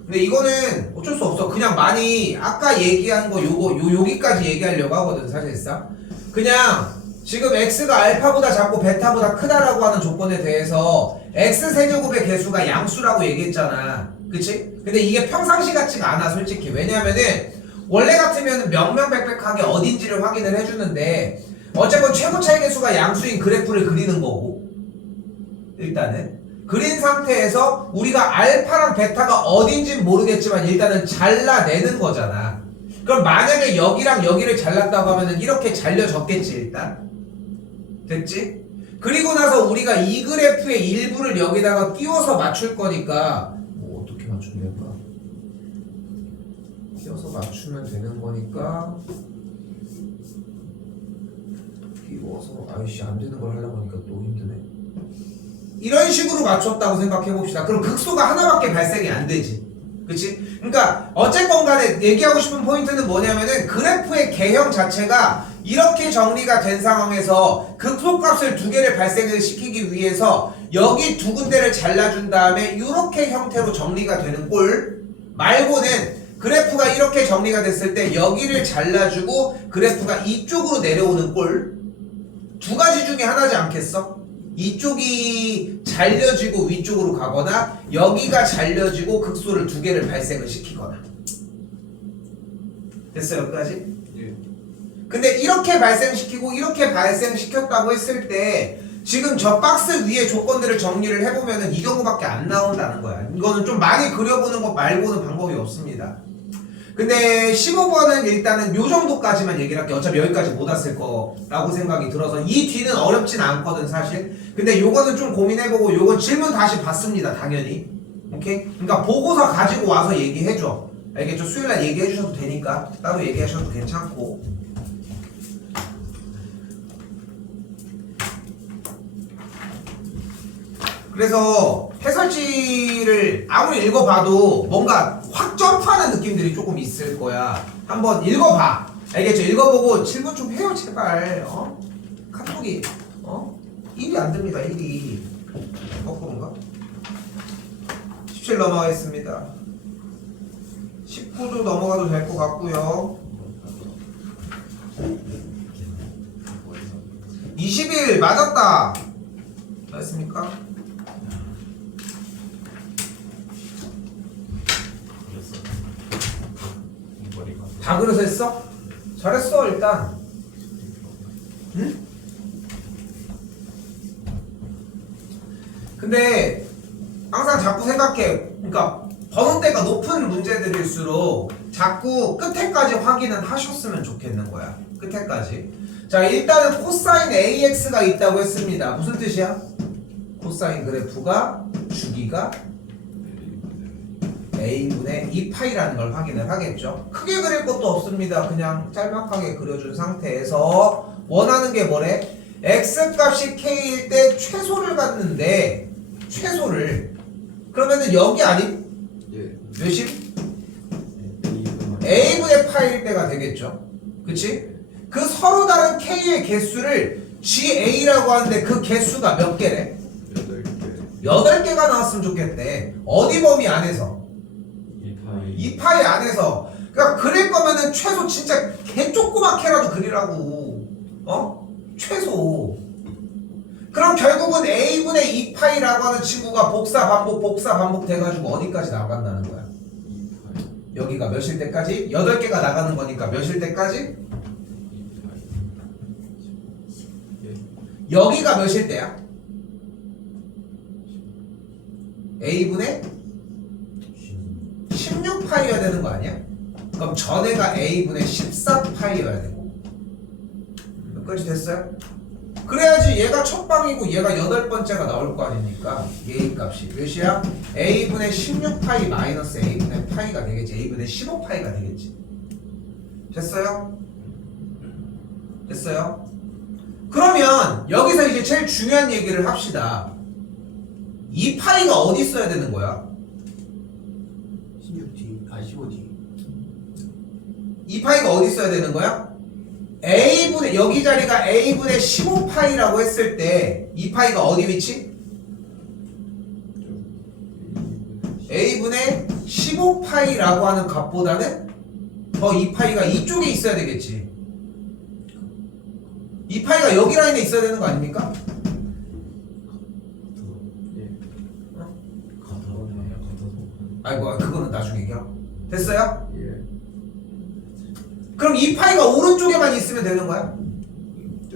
근데 이거는 어쩔 수 없어. 그냥 많이 아까 얘기한 거 여기까지 얘기하려고 하거든 사실상. 그냥 지금 x가 알파보다 작고 베타보다 크다라고 하는 조건에 대해서 x세제곱의 개수가 양수라고 얘기했잖아. 그치? 근데 이게 평상시 같지가 않아 솔직히. 왜냐면은 원래 같으면 명명백백하게 어딘지를 확인을 해주는데 어쨌건 최고 차이 개수가 양수인 그래프를 그리는 거고 일단은 그린 상태에서 우리가 알파랑 베타가 어딘지는 모르겠지만 일단은 잘라내는 거잖아. 그럼 만약에 여기랑 여기를 잘랐다고 하면은 이렇게 잘려졌겠지 일단. 됐지? 그리고 나서 우리가 이 그래프의 일부를 여기다가 끼워서 맞출 거니까 뭐 어떻게 맞추면 될까? 끼워서 맞추면 되는 거니까 끼워서 아이씨 안 되는 걸 하려고 하니까 또 힘드네. 이런 식으로 맞췄다고 생각해 봅시다. 그럼 극소가 하나밖에 발생이 안 되지. 그치? 그러니까 어쨌건 간에 얘기하고 싶은 포인트는 뭐냐면은 그래프의 개형 자체가 이렇게 정리가 된 상황에서 극소값을 두 개를 발생을 시키기 위해서 여기 두 군데를 잘라준 다음에 이렇게 형태로 정리가 되는 꼴 말고는 그래프가 이렇게 정리가 됐을 때 여기를 잘라주고 그래프가 이쪽으로 내려오는 꼴 두 가지 중에 하나지 않겠어? 이쪽이 잘려지고 위쪽으로 가거나 여기가 잘려지고 극소를 두 개를 발생을 시키거나. 됐어요 여기까지? 예. 근데 이렇게 발생시키고 이렇게 발생시켰다고 했을 때 지금 저 박스 위에 조건들을 정리를 해보면은 이 경우밖에 안 나온다는 거야. 이거는 좀 많이 그려보는 것 말고는 방법이 없습니다. 근데 15번은 일단은 요 정도까지만 얘기를 할게요. 어차피 여기까지 못 왔을 거라고 생각이 들어서 이 뒤는 어렵진 않거든 사실. 근데 요거는 좀 고민해보고 요건 질문 다시 받습니다 당연히. 오케이? 그러니까 보고서 가지고 와서 얘기해줘. 알겠죠? 수요일날 얘기해주셔도 되니까 따로 얘기하셔도 괜찮고. 그래서 해설지를 아무리 읽어봐도 뭔가 확 점프하는 느낌들이 조금 있을 거야. 한번 읽어봐. 알겠죠? 읽어보고 질문 좀 해요 제발. 카톡이 1이 안 됩니다 1이. 거꾸로인가? 17 넘어가겠습니다. 19도 넘어가도 될 것 같고요. 20일 맞았다. 맞습니까? 다 그래서 했어? 잘했어 일단. 응? 근데 항상 자꾸 생각해. 그러니까 번호대가 높은 문제들일수록 자꾸 끝에까지 확인은 하셨으면 좋겠는 거야. 끝에까지. 자 일단은 코사인 AX가 있다고 했습니다. 무슨 뜻이야? 코사인 그래프가 주기가 A분의 2파이라는 걸 확인을 하겠죠. 크게 그릴 것도 없습니다. 그냥 짤막하게 그려준 상태에서 원하는 게 뭐래? X값이 K일 때 최소를 갖는데 최소를 그러면은 여기 아님? 예. 몇십? A분의 파일 때가 되겠죠. 그치? 그 서로 다른 K의 개수를 GA라고 하는데 그 개수가 몇 개래? 8개가 나왔으면 좋겠대. 어디 범위 안에서? 이 파이. 이 파이 안에서. 그러니까 그릴 거면은 최소 진짜 개 조그맣게라도 그리라고. 어? 최소. 그럼 결국은 a분의 2파이라고 하는 친구가 복사 반복 돼가지고 어디까지 나간다는 거야? 이 파이. 여기가 몇일 때까지? 8개가 나가는 거니까 몇일 때까지? 이 파이. 예. 여기가 몇일 때야? a분의 16파이여야 되는 거 아니야? 그럼 전에가 a분의 14파이여야 되고. 여기까지 됐어요? 그래야지 얘가 첫 방이고 얘가 8번째가 나올 거 아닙니까? a 값이 몇이야? a분의 16파이 마이너스 a분의 파이가 되겠지. a분의 15파이가 되겠지. 됐어요? 됐어요? 그러면 여기서 이제 제일 중요한 얘기를 합시다. 이 파이가 어디 있어야 되는 거야? 16D, 15D. 이 파이가 어디 있어야 되는 거야? a분의 여기 자리가 a분의 15파이라고 했을 때 이 파이가 어디 위치? a분의 15파이라고 하는 값보다는 더 이 파이가 이쪽에 있어야 되겠지. 이 파이가 여기 라인에 있어야 되는 거 아닙니까? 예. 같아서 아이고 그거는 나중에 얘기하고. 됐어요? 예. 그럼 이 파이가 오른쪽에만 있으면 되는 거야?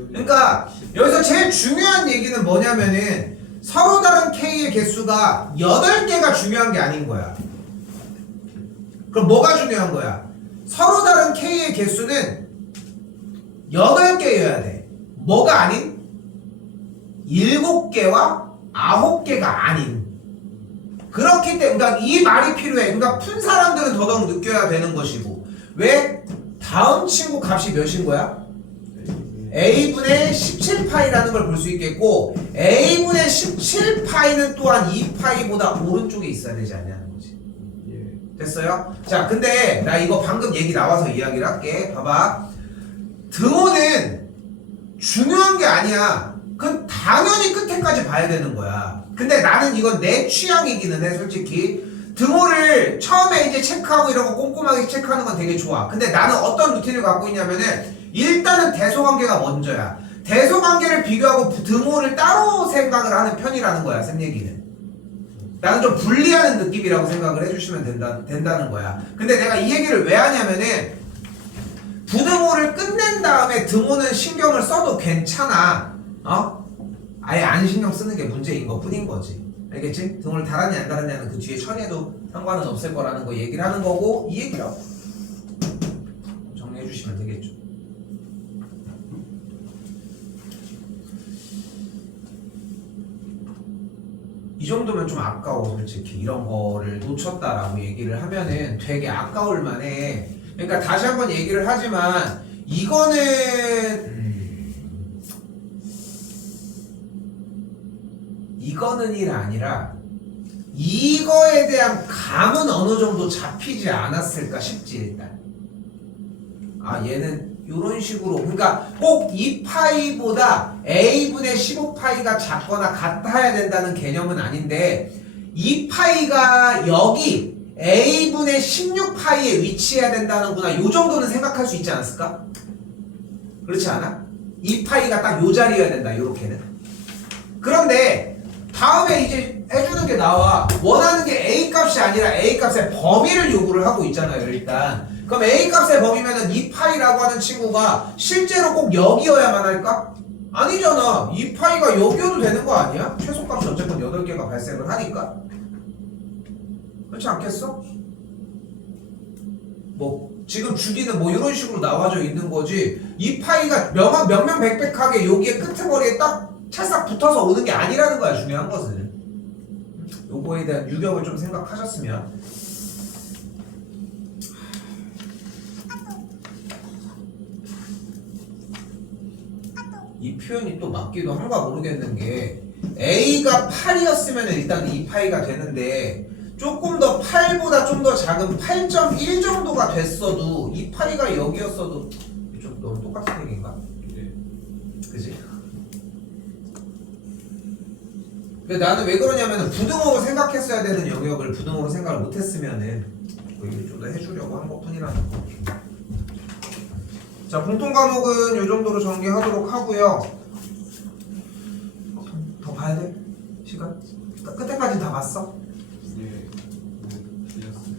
그러니까 여기서 제일 중요한 얘기는 뭐냐면은 서로 다른 K의 개수가 8개가 중요한 게 아닌 거야. 그럼 뭐가 중요한 거야? 서로 다른 K의 개수는 8개여야 돼. 뭐가 아닌? 7개와 9개가 아닌. 그렇기 때문에 그러니까 이 말이 필요해. 그러니까 푼 사람들은 더더욱 느껴야 되는 것이고. 왜? 다음 친구 값이 몇인 거야? a분의 17파이라는 걸 볼 수 있겠고 a분의 17파이는 또한 2파이보다 오른쪽에 있어야 되지 않냐는 거지. 예. 됐어요? 자 근데 나 이거 방금 얘기 나와서 이야기를 할게. 봐봐. 등호는 중요한 게 아니야. 그건 당연히 끝에까지 봐야 되는 거야. 근데 나는 이건 내 취향이기는 해 솔직히. 등호를 처음에 이제 체크하고 이런 거 꼼꼼하게 체크하는 건 되게 좋아. 근데 나는 어떤 루틴을 갖고 있냐면은 일단은 대소관계가 먼저야. 대소관계를 비교하고 등호를 따로 생각을 하는 편이라는 거야 쌤 얘기는. 나는 좀 분리하는 느낌이라고 생각을 해주시면 된다는 거야. 근데 내가 이 얘기를 왜 하냐면은 부등호를 끝낸 다음에 등호는 신경을 써도 괜찮아. 아예 안 신경 쓰는 게 문제인 것 뿐인 거지. 알겠지? 등호를 달았냐 안 달았냐는 그 뒤에 천에도 상관은 없을 거라는 거 얘기를 하는 거고 이 얘기라고 정리해 주시면 되겠죠. 이 정도면 좀 아까워 솔직히. 이런 거를 놓쳤다라고 얘기를 하면은 되게 아까울 만해. 그러니까 다시 한번 얘기를 하지만 이거는 일 아니라 이거에 대한 감은 어느 정도 잡히지 않았을까 싶지 일단. 아 얘는 이런 식으로 그러니까 꼭 2파이보다 a분의 15파이가 작거나 같아야 된다는 개념은 아닌데 2파이가 여기 a분의 16파이에 위치해야 된다는구나 요 정도는 생각할 수 있지 않았을까? 그렇지 않아? 2파이가 딱 요 자리여야 된다 요렇게는. 그런데 다음에 이제 해주는 게 나와. 원하는 게 A 값이 아니라 A 값의 범위를 요구를 하고 있잖아요 일단. 그럼 A 값의 범위면은 2파이라고 하는 친구가 실제로 꼭 여기여야만 할까? 아니잖아. 2파이가 여기여도 되는 거 아니야? 최소값이 어쨌건 8개가 발생을 하니까. 그렇지 않겠어? 뭐 지금 주기는 뭐 이런 식으로 나와져 있는 거지. 2파이가 명명백백하게 여기에 끄트머리에 딱 찰싹 붙어서 오는 게 아니라는 거야 중요한 것은. 요거에 대한 유격을 좀 생각하셨으면. 이 표현이 또 맞기도 한가 모르겠는 게 A가 8이었으면 일단 2파이가 되는데 조금 더 8보다 좀 더 작은 8.1 정도가 됐어도 2파이가 여기였어도 좀 너무 똑같은 얘기인가? 예. 그지? 근데 나는 왜 그러냐면은 부등호로 생각했어야 되는 영역을 부등호로 생각을 못했으면은 뭐 이거 좀 더 해주려고 한 것뿐이라는 거. 자, 공통 과목은 이 정도로 전개하도록 하고요. 더 봐야 돼? 시간? 끝에까지 다 봤어? 예. 틀렸어요.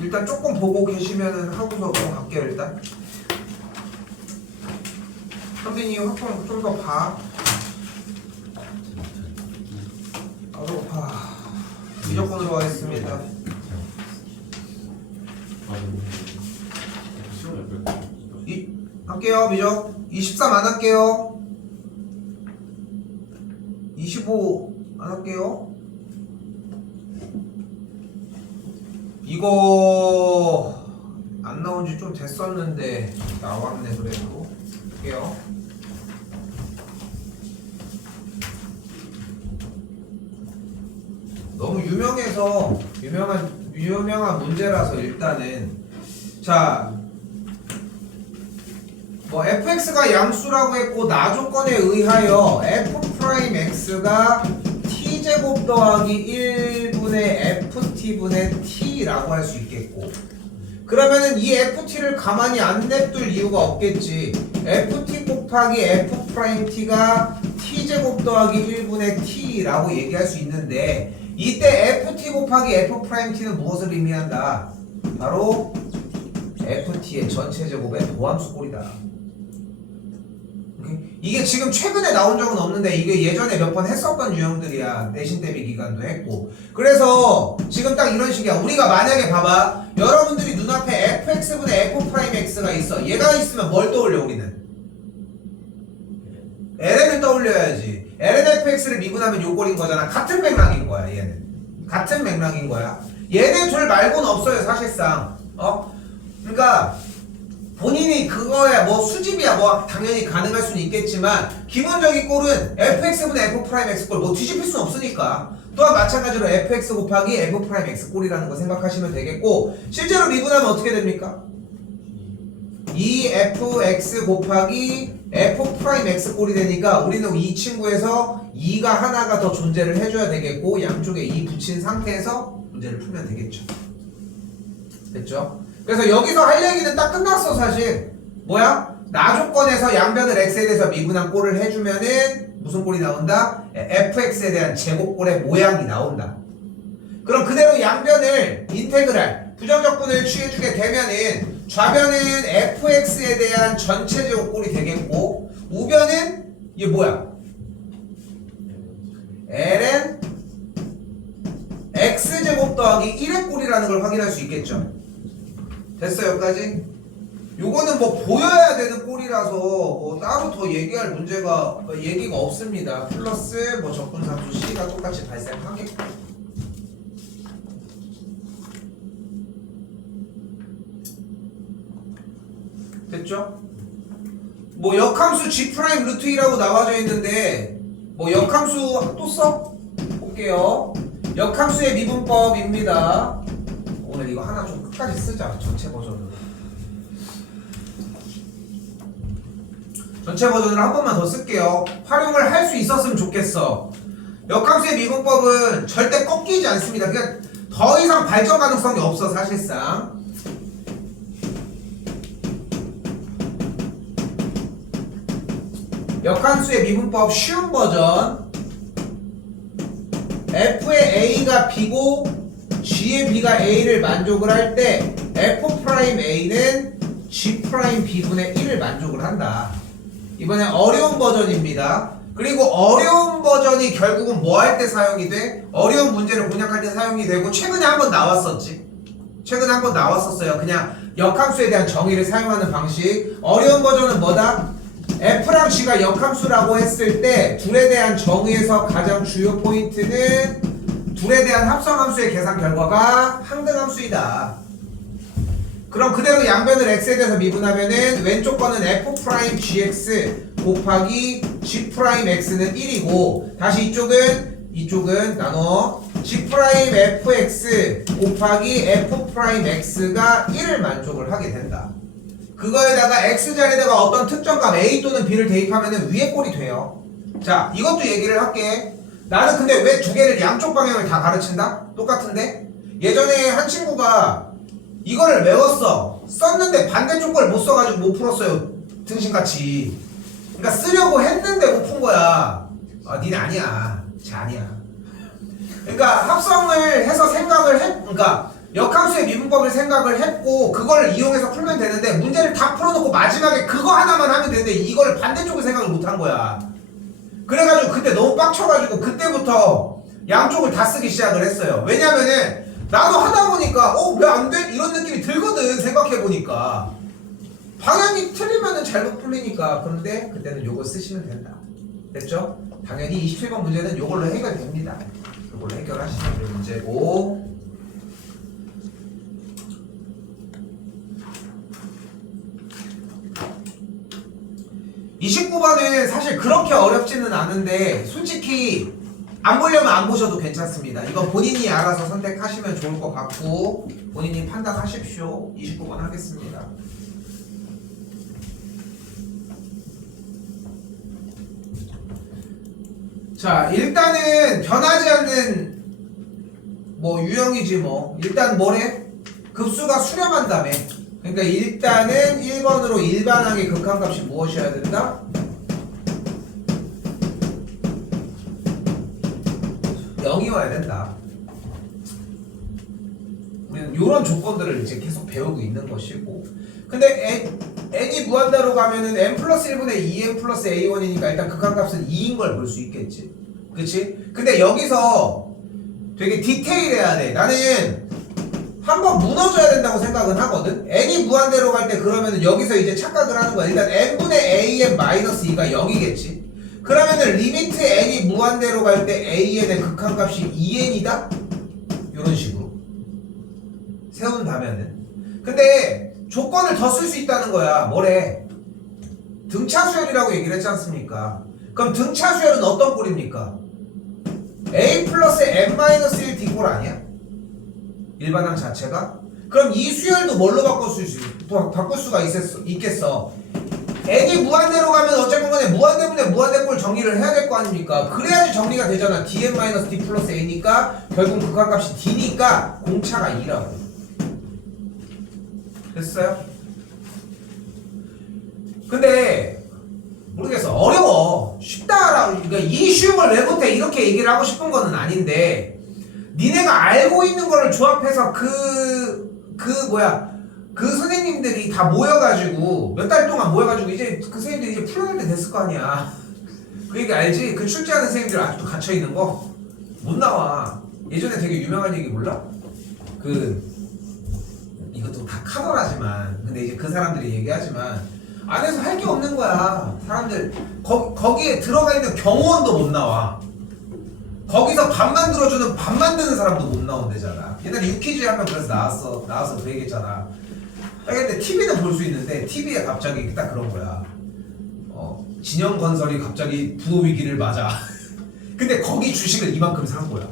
일단 조금 보고 계시면은 하고서 갈게요 일단. 선생님 학점 좀 더 봐. 나도 봐. 미적분으로 하겠습니다. 시험을 몇 번? 할게요 미적. 23 안 할게요. 25 안 할게요. 이거 안 나온 지 좀 됐었는데 나왔네 그래도. 할게요. 너무 유명해서 유명한 문제라서 일단은 자, 뭐 fx가 양수라고 했고 나 조건에 의하여 f'x가 t제곱 더하기 1분의 ft분의 t라고 할 수 있겠고, 그러면은 이 ft를 가만히 안 냅둘 이유가 없겠지. ft 곱하기 f't가 t제곱 더하기 1분의 t라고 얘기할 수 있는데, 이때 ft 곱하기 f't는 무엇을 의미한다? 바로 ft의 전체 제곱의 도함수 꼴이다. 이게 지금 최근에 나온 적은 없는데 이게 예전에 몇 번 했었던 유형들이야. 내신 대비 기간도 했고. 그래서 지금 딱 이런 식이야. 우리가 만약에 봐봐, 여러분들이 눈앞에 fx분의 f'x가 있어. 얘가 있으면 뭘 떠올려 우리는? ln을 떠올려야지. lnfx를 미분하면 요 꼴인 거잖아. 같은 맥락인 거야 얘는. 같은 맥락인 거야. 얘네 둘 말고는 없어요 사실상. 그러니까 본인이 그거야 뭐 수집이야 뭐 당연히 가능할 수는 있겠지만 기본적인 꼴은 fx분의 f'x 꼴 뭐 뒤집힐 수는 없으니까. 또한 마찬가지로 fx 곱하기 f'x 꼴이라는 거 생각하시면 되겠고, 실제로 미분하면 어떻게 됩니까? 2fx 곱하기 f'x 꼴이 되니까 우리는 이 친구에서 2가 하나가 더 존재를 해줘야 되겠고, 양쪽에 2 붙인 상태에서 문제를 풀면 되겠죠. 됐죠? 그래서 여기서 할 얘기는 딱 끝났어 사실. 뭐야? 나 조건에서 양변을 x에 대해서 미분한 꼴을 해주면은 무슨 꼴이 나온다? fx에 대한 제곱꼴의 모양이 나온다. 그럼 그대로 양변을 인테그랄 부정적분을 취해주게 되면은 좌변은 fx에 대한 전체 제곱꼴이 되겠고, 우변은 이게 뭐야? ln x제곱 더하기 1의 꼴이라는 걸 확인할 수 있겠죠. 됐어 여기까지? 요거는 뭐 보여야 되는 꼴이라서 뭐 따로 더 얘기할 얘기가 없습니다. 플러스 뭐 적분상수 C가 똑같이 발생하겠고. 됐죠? 뭐 역함수 G' 루트 2라고 나와져 있는데 뭐 역함수 또 써? 볼게요. 역함수의 미분법입니다. 오늘 이거 하나 좀 끝까지 쓰자. 전체 버전으로. 전체 버전으로 한 번만 더 쓸게요. 활용을 할 수 있었으면 좋겠어. 역함수의 미분법은 절대 꺾이지 않습니다. 그냥 더 이상 발전 가능성이 없어 사실상. 역함수의 미분법 쉬운 버전. f의 a가 b고 g의 b가 a를 만족을 할 때 f'a는 g'b분의 1을 만족을 한다. 이번엔 어려운 버전입니다. 그리고 어려운 버전이 결국은 뭐 할 때 사용이 돼? 어려운 문제를 공략할 때 사용이 되고, 최근에 한번 나왔었지. 최근에 한번 나왔었어요. 그냥 역함수에 대한 정의를 사용하는 방식. 어려운 버전은 뭐다? f랑 g가 역함수라고 했을 때 둘에 대한 정의에서 가장 주요 포인트는 둘에 대한 합성함수의 계산 결과가 항등함수이다. 그럼 그대로 양변을 x에 대해서 미분하면은 왼쪽 거는 f'gx 곱하기 g'x는 1이고, 다시 이쪽은 나눠 g'fx 곱하기 f'x가 1을 만족을 하게 된다. 그거에다가 x자리에다가 어떤 특정값 a 또는 b를 대입하면은 위에 꼴이 돼요. 자, 이것도 얘기를 할게. 나는 근데 왜 두 개를 양쪽 방향을 다 가르친다? 똑같은데? 예전에 한 친구가 이거를 외웠어. 썼는데 반대쪽 걸 못 써가지고 못 풀었어요. 등신같이. 그러니까 쓰려고 했는데 못 푼 거야. 니네 아니야. 쟤 아니야. 그러니까 합성을 해서 생각을 그러니까 역함수의 미분법을 생각을 했고 그걸 이용해서 풀면 되는데 문제를 다 풀어놓고 마지막에 그거 하나만 하면 되는데 이걸 반대쪽을 생각을 못 한 거야. 그래가지고 그때 너무 빡쳐가지고 그때부터 양쪽을 다 쓰기 시작을 했어요. 왜냐면은 나도 하다 보니까 왜 안 돼? 이런 느낌이 들거든. 생각해보니까 방향이 틀리면은 잘못 풀리니까. 그런데 그때는 요거 쓰시면 된다. 됐죠? 당연히 27번 문제는 요걸로 해결됩니다. 요걸로 해결하시면 될 문제고 29번은 사실 그렇게 어렵지는 않은데 솔직히 안 보려면 안 보셔도 괜찮습니다. 이건 본인이 알아서 선택하시면 좋을 것 같고 본인이 판단하십시오. 29번 하겠습니다. 자, 일단은 변하지 않는 유형이지 뭐. 일단 뭐래? 급수가 수렴한다며. 그러니까 일단은 1번으로 일반항의 극한값이 무엇이어야 된다? 0이어야 된다. 우리는 이런 조건들을 이제 계속 배우고 있는 것이고. 근데 n이 무한대로 가면은 n 플러스 1분의 2n 플러스 a1이니까 일단 극한값은 2인 걸 볼 수 있겠지. 그치? 근데 여기서 되게 디테일해야 돼. 나는 한번 무너져야 된다고 생각은 하거든. n이 무한대로 갈 때 그러면은 여기서 이제 착각을 하는 거야. 일단 n분의 an 마이너스 2가 0이겠지. 그러면은 리미트 n이 무한대로 갈 때 an의 극한값이 2n이다? 이런 식으로 세운다면은. 근데 조건을 더 쓸 수 있다는 거야. 뭐래? 등차수열이라고 얘기를 했지 않습니까? 그럼 등차수열은 어떤 꼴입니까? a 플러스 n 마이너스 1 d꼴 아니야? 일반항 자체가? 그럼 이 수열도 뭘로 바꿀 수가 있겠어? n이 무한대로 가면 어쨌건 간에 무한대분의 무한대꼴 정리를 해야 될 거 아닙니까? 그래야지 정리가 되잖아. dn-d 플러스 a니까 결국 극한값이 d니까 공차가 2라고. 됐어요? 근데 모르겠어. 어려워. 쉽다라고. 그러니까 이 쉬운 걸 왜 못해? 이렇게 얘기를 하고 싶은 거는 아닌데 니네가 알고 있는 거를 조합해서 그 선생님들이 다 모여가지고 몇 달 동안 모여가지고 이제 그 선생님들이 이제 풀어낼 때 됐을 거 아니야. 그 얘기 알지? 그 출제하는 선생님들 아직도 갇혀있는 거 못 나와. 예전에 되게 유명한 얘기 몰라? 이것도 다 카더라지만 근데 이제 그 사람들이 얘기하지만 안에서 할 게 없는 거야. 사람들 거기에 들어가 있는 경호원도 못 나와. 거기서 밥 만들어주는 밥 만드는 사람도 못 나온대잖아. 옛날에 유퀴즈에 한 명 그래서 나와서 그 얘기했잖아. 근데 TV는 볼 수 있는데 TV에 갑자기 딱 그런 거야. 진영건설이 갑자기 부도위기를 맞아. 근데 거기 주식을 이만큼 산 거야.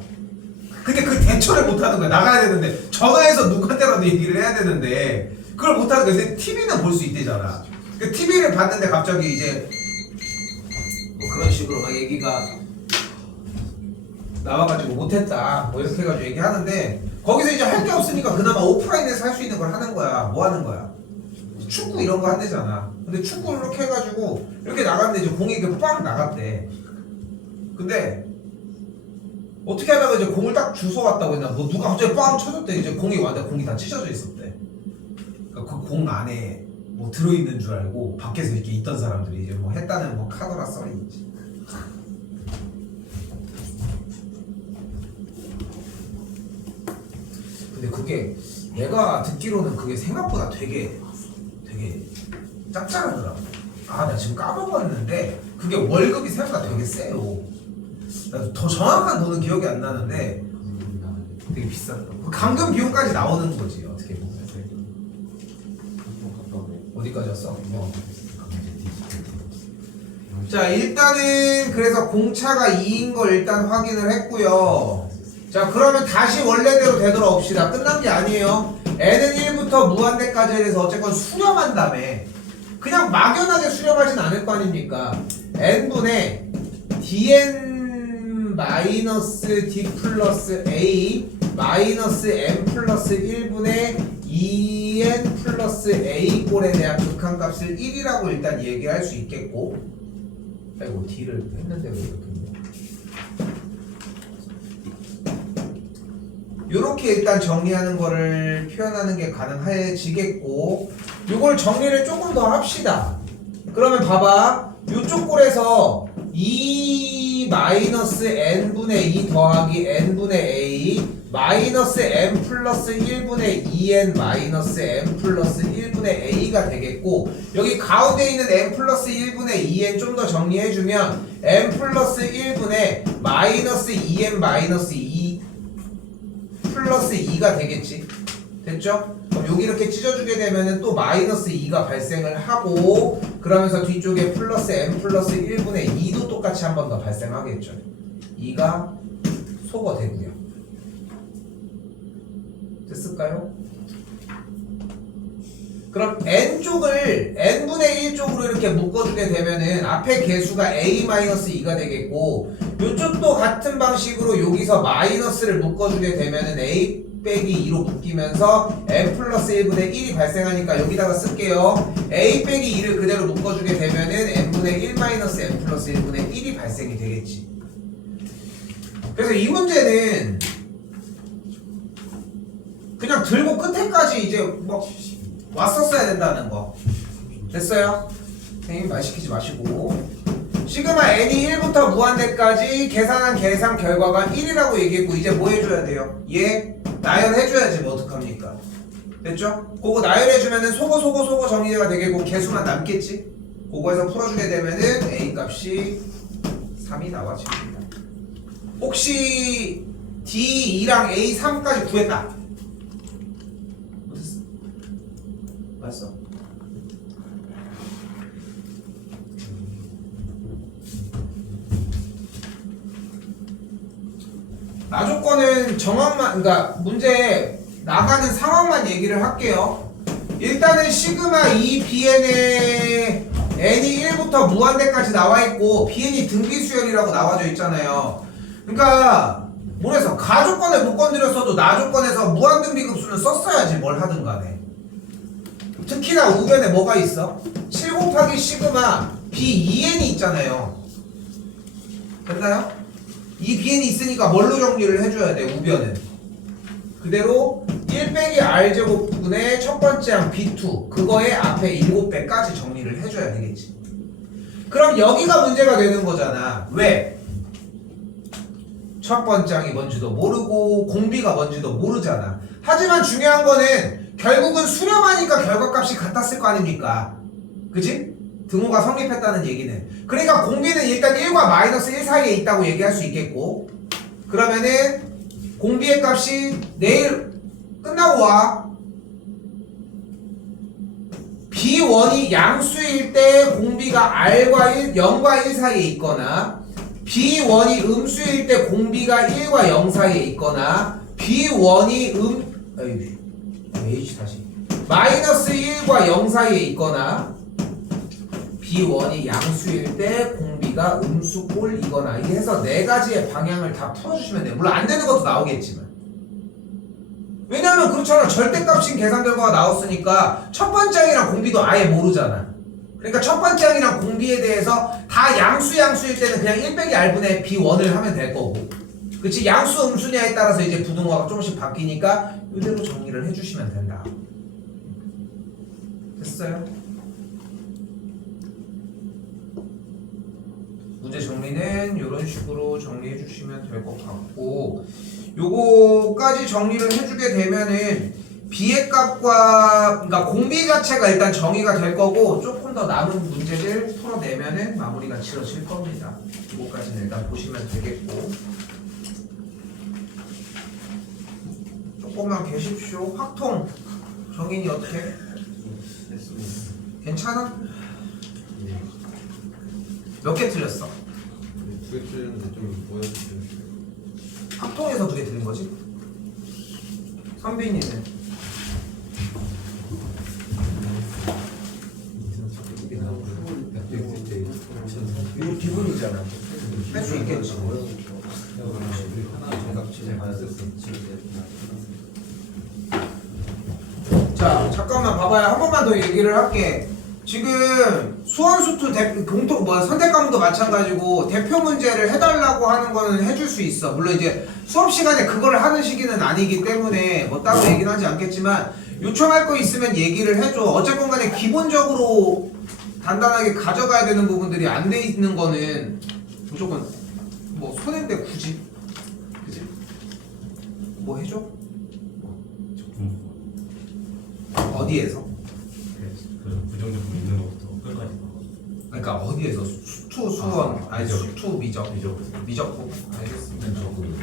근데 그 대처를 못 하는 거야. 나가야 되는데 전화해서 누구한테라도 얘기를 해야 되는데 그걸 못 하는 거야. 근데 TV는 볼 수 있대잖아. 그 TV를 봤는데 갑자기 이제 그런 식으로 막 얘기가 나와가지고 못했다 이렇게 해가지고 얘기하는데 거기서 이제 할 게 없으니까 그나마 오프라인에서 할 수 있는 걸 하는 거야. 뭐 하는 거야? 축구 이런 거 한대잖아. 근데 축구 이렇게 해가지고 이렇게 나갔는데 이제 공이 이렇게 빵 나갔대. 근데 어떻게 하다가 이제 공을 딱 주워왔다고 했나? 누가 갑자기 빵 쳐줬대. 이제 공이 왔는데 공이 다 찢어져 있었대. 그러니까 그 공 안에 들어있는 줄 알고 밖에서 이렇게 있던 사람들이 이제 했다는 카더라 썰이지. 근데 그게 내가 듣기로는 그게 생각보다 되게 짭짤하더라고. 나 지금 까먹었는데 그게 월급이 생각보다 되게 세요. 나도 더 정확한 돈은 기억이 안 나는데 되게 비싸더라고. 감금 비용까지 나오는 거지 어떻게 보면. 어디까지 왔어? 자, 일단은 그래서 공차가 2인 걸 일단 확인을 했고요. 자, 그러면 다시 원래대로 되돌아옵시다. 끝난 게 아니에요. n은 1부터 무한대까지 해서 어쨌건 수렴한 다음에 그냥 막연하게 수렴하진 않을 거 아닙니까? n분의 dn m 마이너스 d 플러스 a 마이너스 m 플러스 1분의 2n 플러스 a 꼴에 대한 극한값을 1이라고 일단 얘기할 수 있겠고, 아이고 d를 했는데 왜 이렇게 했냐. 요렇게 일단 정리하는 거를 표현하는 게 가능해지겠고, 요걸 정리를 조금 더 합시다. 그러면 봐봐, 요쪽 꼴에서 2 마이너스 n분의 2 더하기 n분의 a 마이너스 m 플러스 1분의 2n 마이너스 m 플러스 1분의 a가 되겠고, 여기 가운데 있는 m 플러스 1분의 2n 좀 더 정리해주면 m 플러스 1분의 마이너스 2n 마이너스 2 플러스 2가 되겠지. 됐죠? 그럼 여기 이렇게 찢어주게 되면은 또 마이너스 2가 발생을 하고, 그러면서 뒤쪽에 플러스 m 플러스 1분의 2도 똑같이 한 번 더 발생하겠죠. 2가 소거되고요. 됐을까요? 그럼 n쪽을 n분의 1 쪽으로 이렇게 묶어주게 되면은 앞에 개수가 a-2가 되겠고, 요쪽도 같은 방식으로 여기서 마이너스를 묶어주게 되면은 a 빼기 2로 묶이면서 m 플러스 1분의 1이 발생하니까 여기다가 쓸게요. a 빼기 2를 그대로 묶어주게 되면은 n분의 1 마이너스 m 플러스 1분의 1이 발생이 되겠지. 그래서 이 문제는 그냥 들고 끝에까지 이제 뭐 왔었어야 된다는 거. 됐어요? 선생님 말 시키지 마시고, 시그마 n이 1부터 무한대까지 계산한 계산 결과가 1이라고 얘기했고, 이제 뭐 해줘야 돼요? 얘 나열해줘야지. 뭐 어떡합니까? 됐죠? 그거 나열해주면은 소거 정리가 되겠고, 개수만 남겠지? 그거에서 풀어주게 되면은 a 값이 3이 나와집니다. 혹시 D2랑 A3까지 구했다. 맞어. 나 조건은 정확만, 그러니까 문제 나가는 상황만 얘기를 할게요. 일단은 시그마 2 bn에 n이 1부터 무한대까지 나와 있고 bn이 등비수열이라고 나와져 있잖아요. 그러니까 뭐래서 가조건을 못 건드렸어도 나조건에서 무한등비급수는 썼어야지, 뭘 하든 간에. 특히나 우변에 뭐가 있어? 7 곱하기 시그마 b2n이 있잖아요. 됐나요? 이 bn이 있으니까 뭘로 정리를 해줘야 돼? 우변은 그대로 1 빼기 r제곱분의 첫 번째 항 b2, 그거의 앞에 7배까지 정리를 해줘야 되겠지. 그럼 여기가 문제가 되는 거잖아. 왜? 첫 번째 항이 뭔지도 모르고 공비가 뭔지도 모르잖아. 하지만 중요한 거는 결국은 수렴하니까 결과값이 같았을 거 아닙니까? 그치? 등호가 성립했다는 얘기는. 그러니까 공비는 일단 1과 마이너스 1 사이에 있다고 얘기할 수 있겠고, 그러면은 공비의 값이 내일 끝나고 와. B1이 양수일 때 공비가 R과 1, 0과 1 사이에 있거나, B1이 음수일 때 공비가 1과 0 사이에 있거나, B1이 마이너스 1과 0 사이에 있거나, B1이 양수일 때 공비가 음수꼴이거나, 이게 해서 네 가지의 방향을 다 풀어주시면 돼요. 물론 안 되는 것도 나오겠지만. 왜냐면 그렇잖아. 절대값인 계산 결과가 나왔으니까 첫 번째 항이랑 공비도 아예 모르잖아. 그러니까 첫 번째 항이랑 공비에 대해서 다 양수일 때는 그냥 1 빼기 r분의 b1을 하면 될 거고, 그치? 양수 음수냐에 따라서 이제 부등호가 조금씩 바뀌니까 이대로 정리를 해주시면 된다. 됐어요? 문제 정리는 이런 식으로 정리해 주시면 될 것 같고, 요거까지 정리를 해주게 되면은 B의 값과, 그러니까 공비 자체가 일단 정의가 될 거고, 조금 더 남은 문제들 풀어내면은 마무리가 지어질 겁니다. 이거까지는 일단 보시면 되겠고, 조금만 계십시오. 확통 정인이 어떻게? 괜찮아? 몇 개 틀렸어? 2개 틀렸는데 좀 보여주세요. 합통에서 2개 틀린 거지? 선빈이는? 이거 기본이잖아. 할 수 있겠지. 자 잠깐만 봐봐요. 한 번만 더 얘기를 할게. 지금 수원수투 공통 선택 과목도 마찬가지고 대표 문제를 해달라고 하는 거는 해줄 수 있어. 물론 이제 수업 시간에 그걸 하는 시기는 아니기 때문에 뭐 따로 얘기는 하지 않겠지만 요청할 거 있으면 얘기를 해줘. 어쨌건 간에 기본적으로 단단하게 가져가야 되는 부분들이 안 돼 있는 거는 무조건 뭐 손해인데 굳이 그지? 뭐 해줘? 적분 어디에서? 그 부정적분 있는 것부터 끝까지 봐. 그러니까 어디에서 수투 수원 아니 미적. 수투 미적 미적. 미적고 알겠습니다. 저그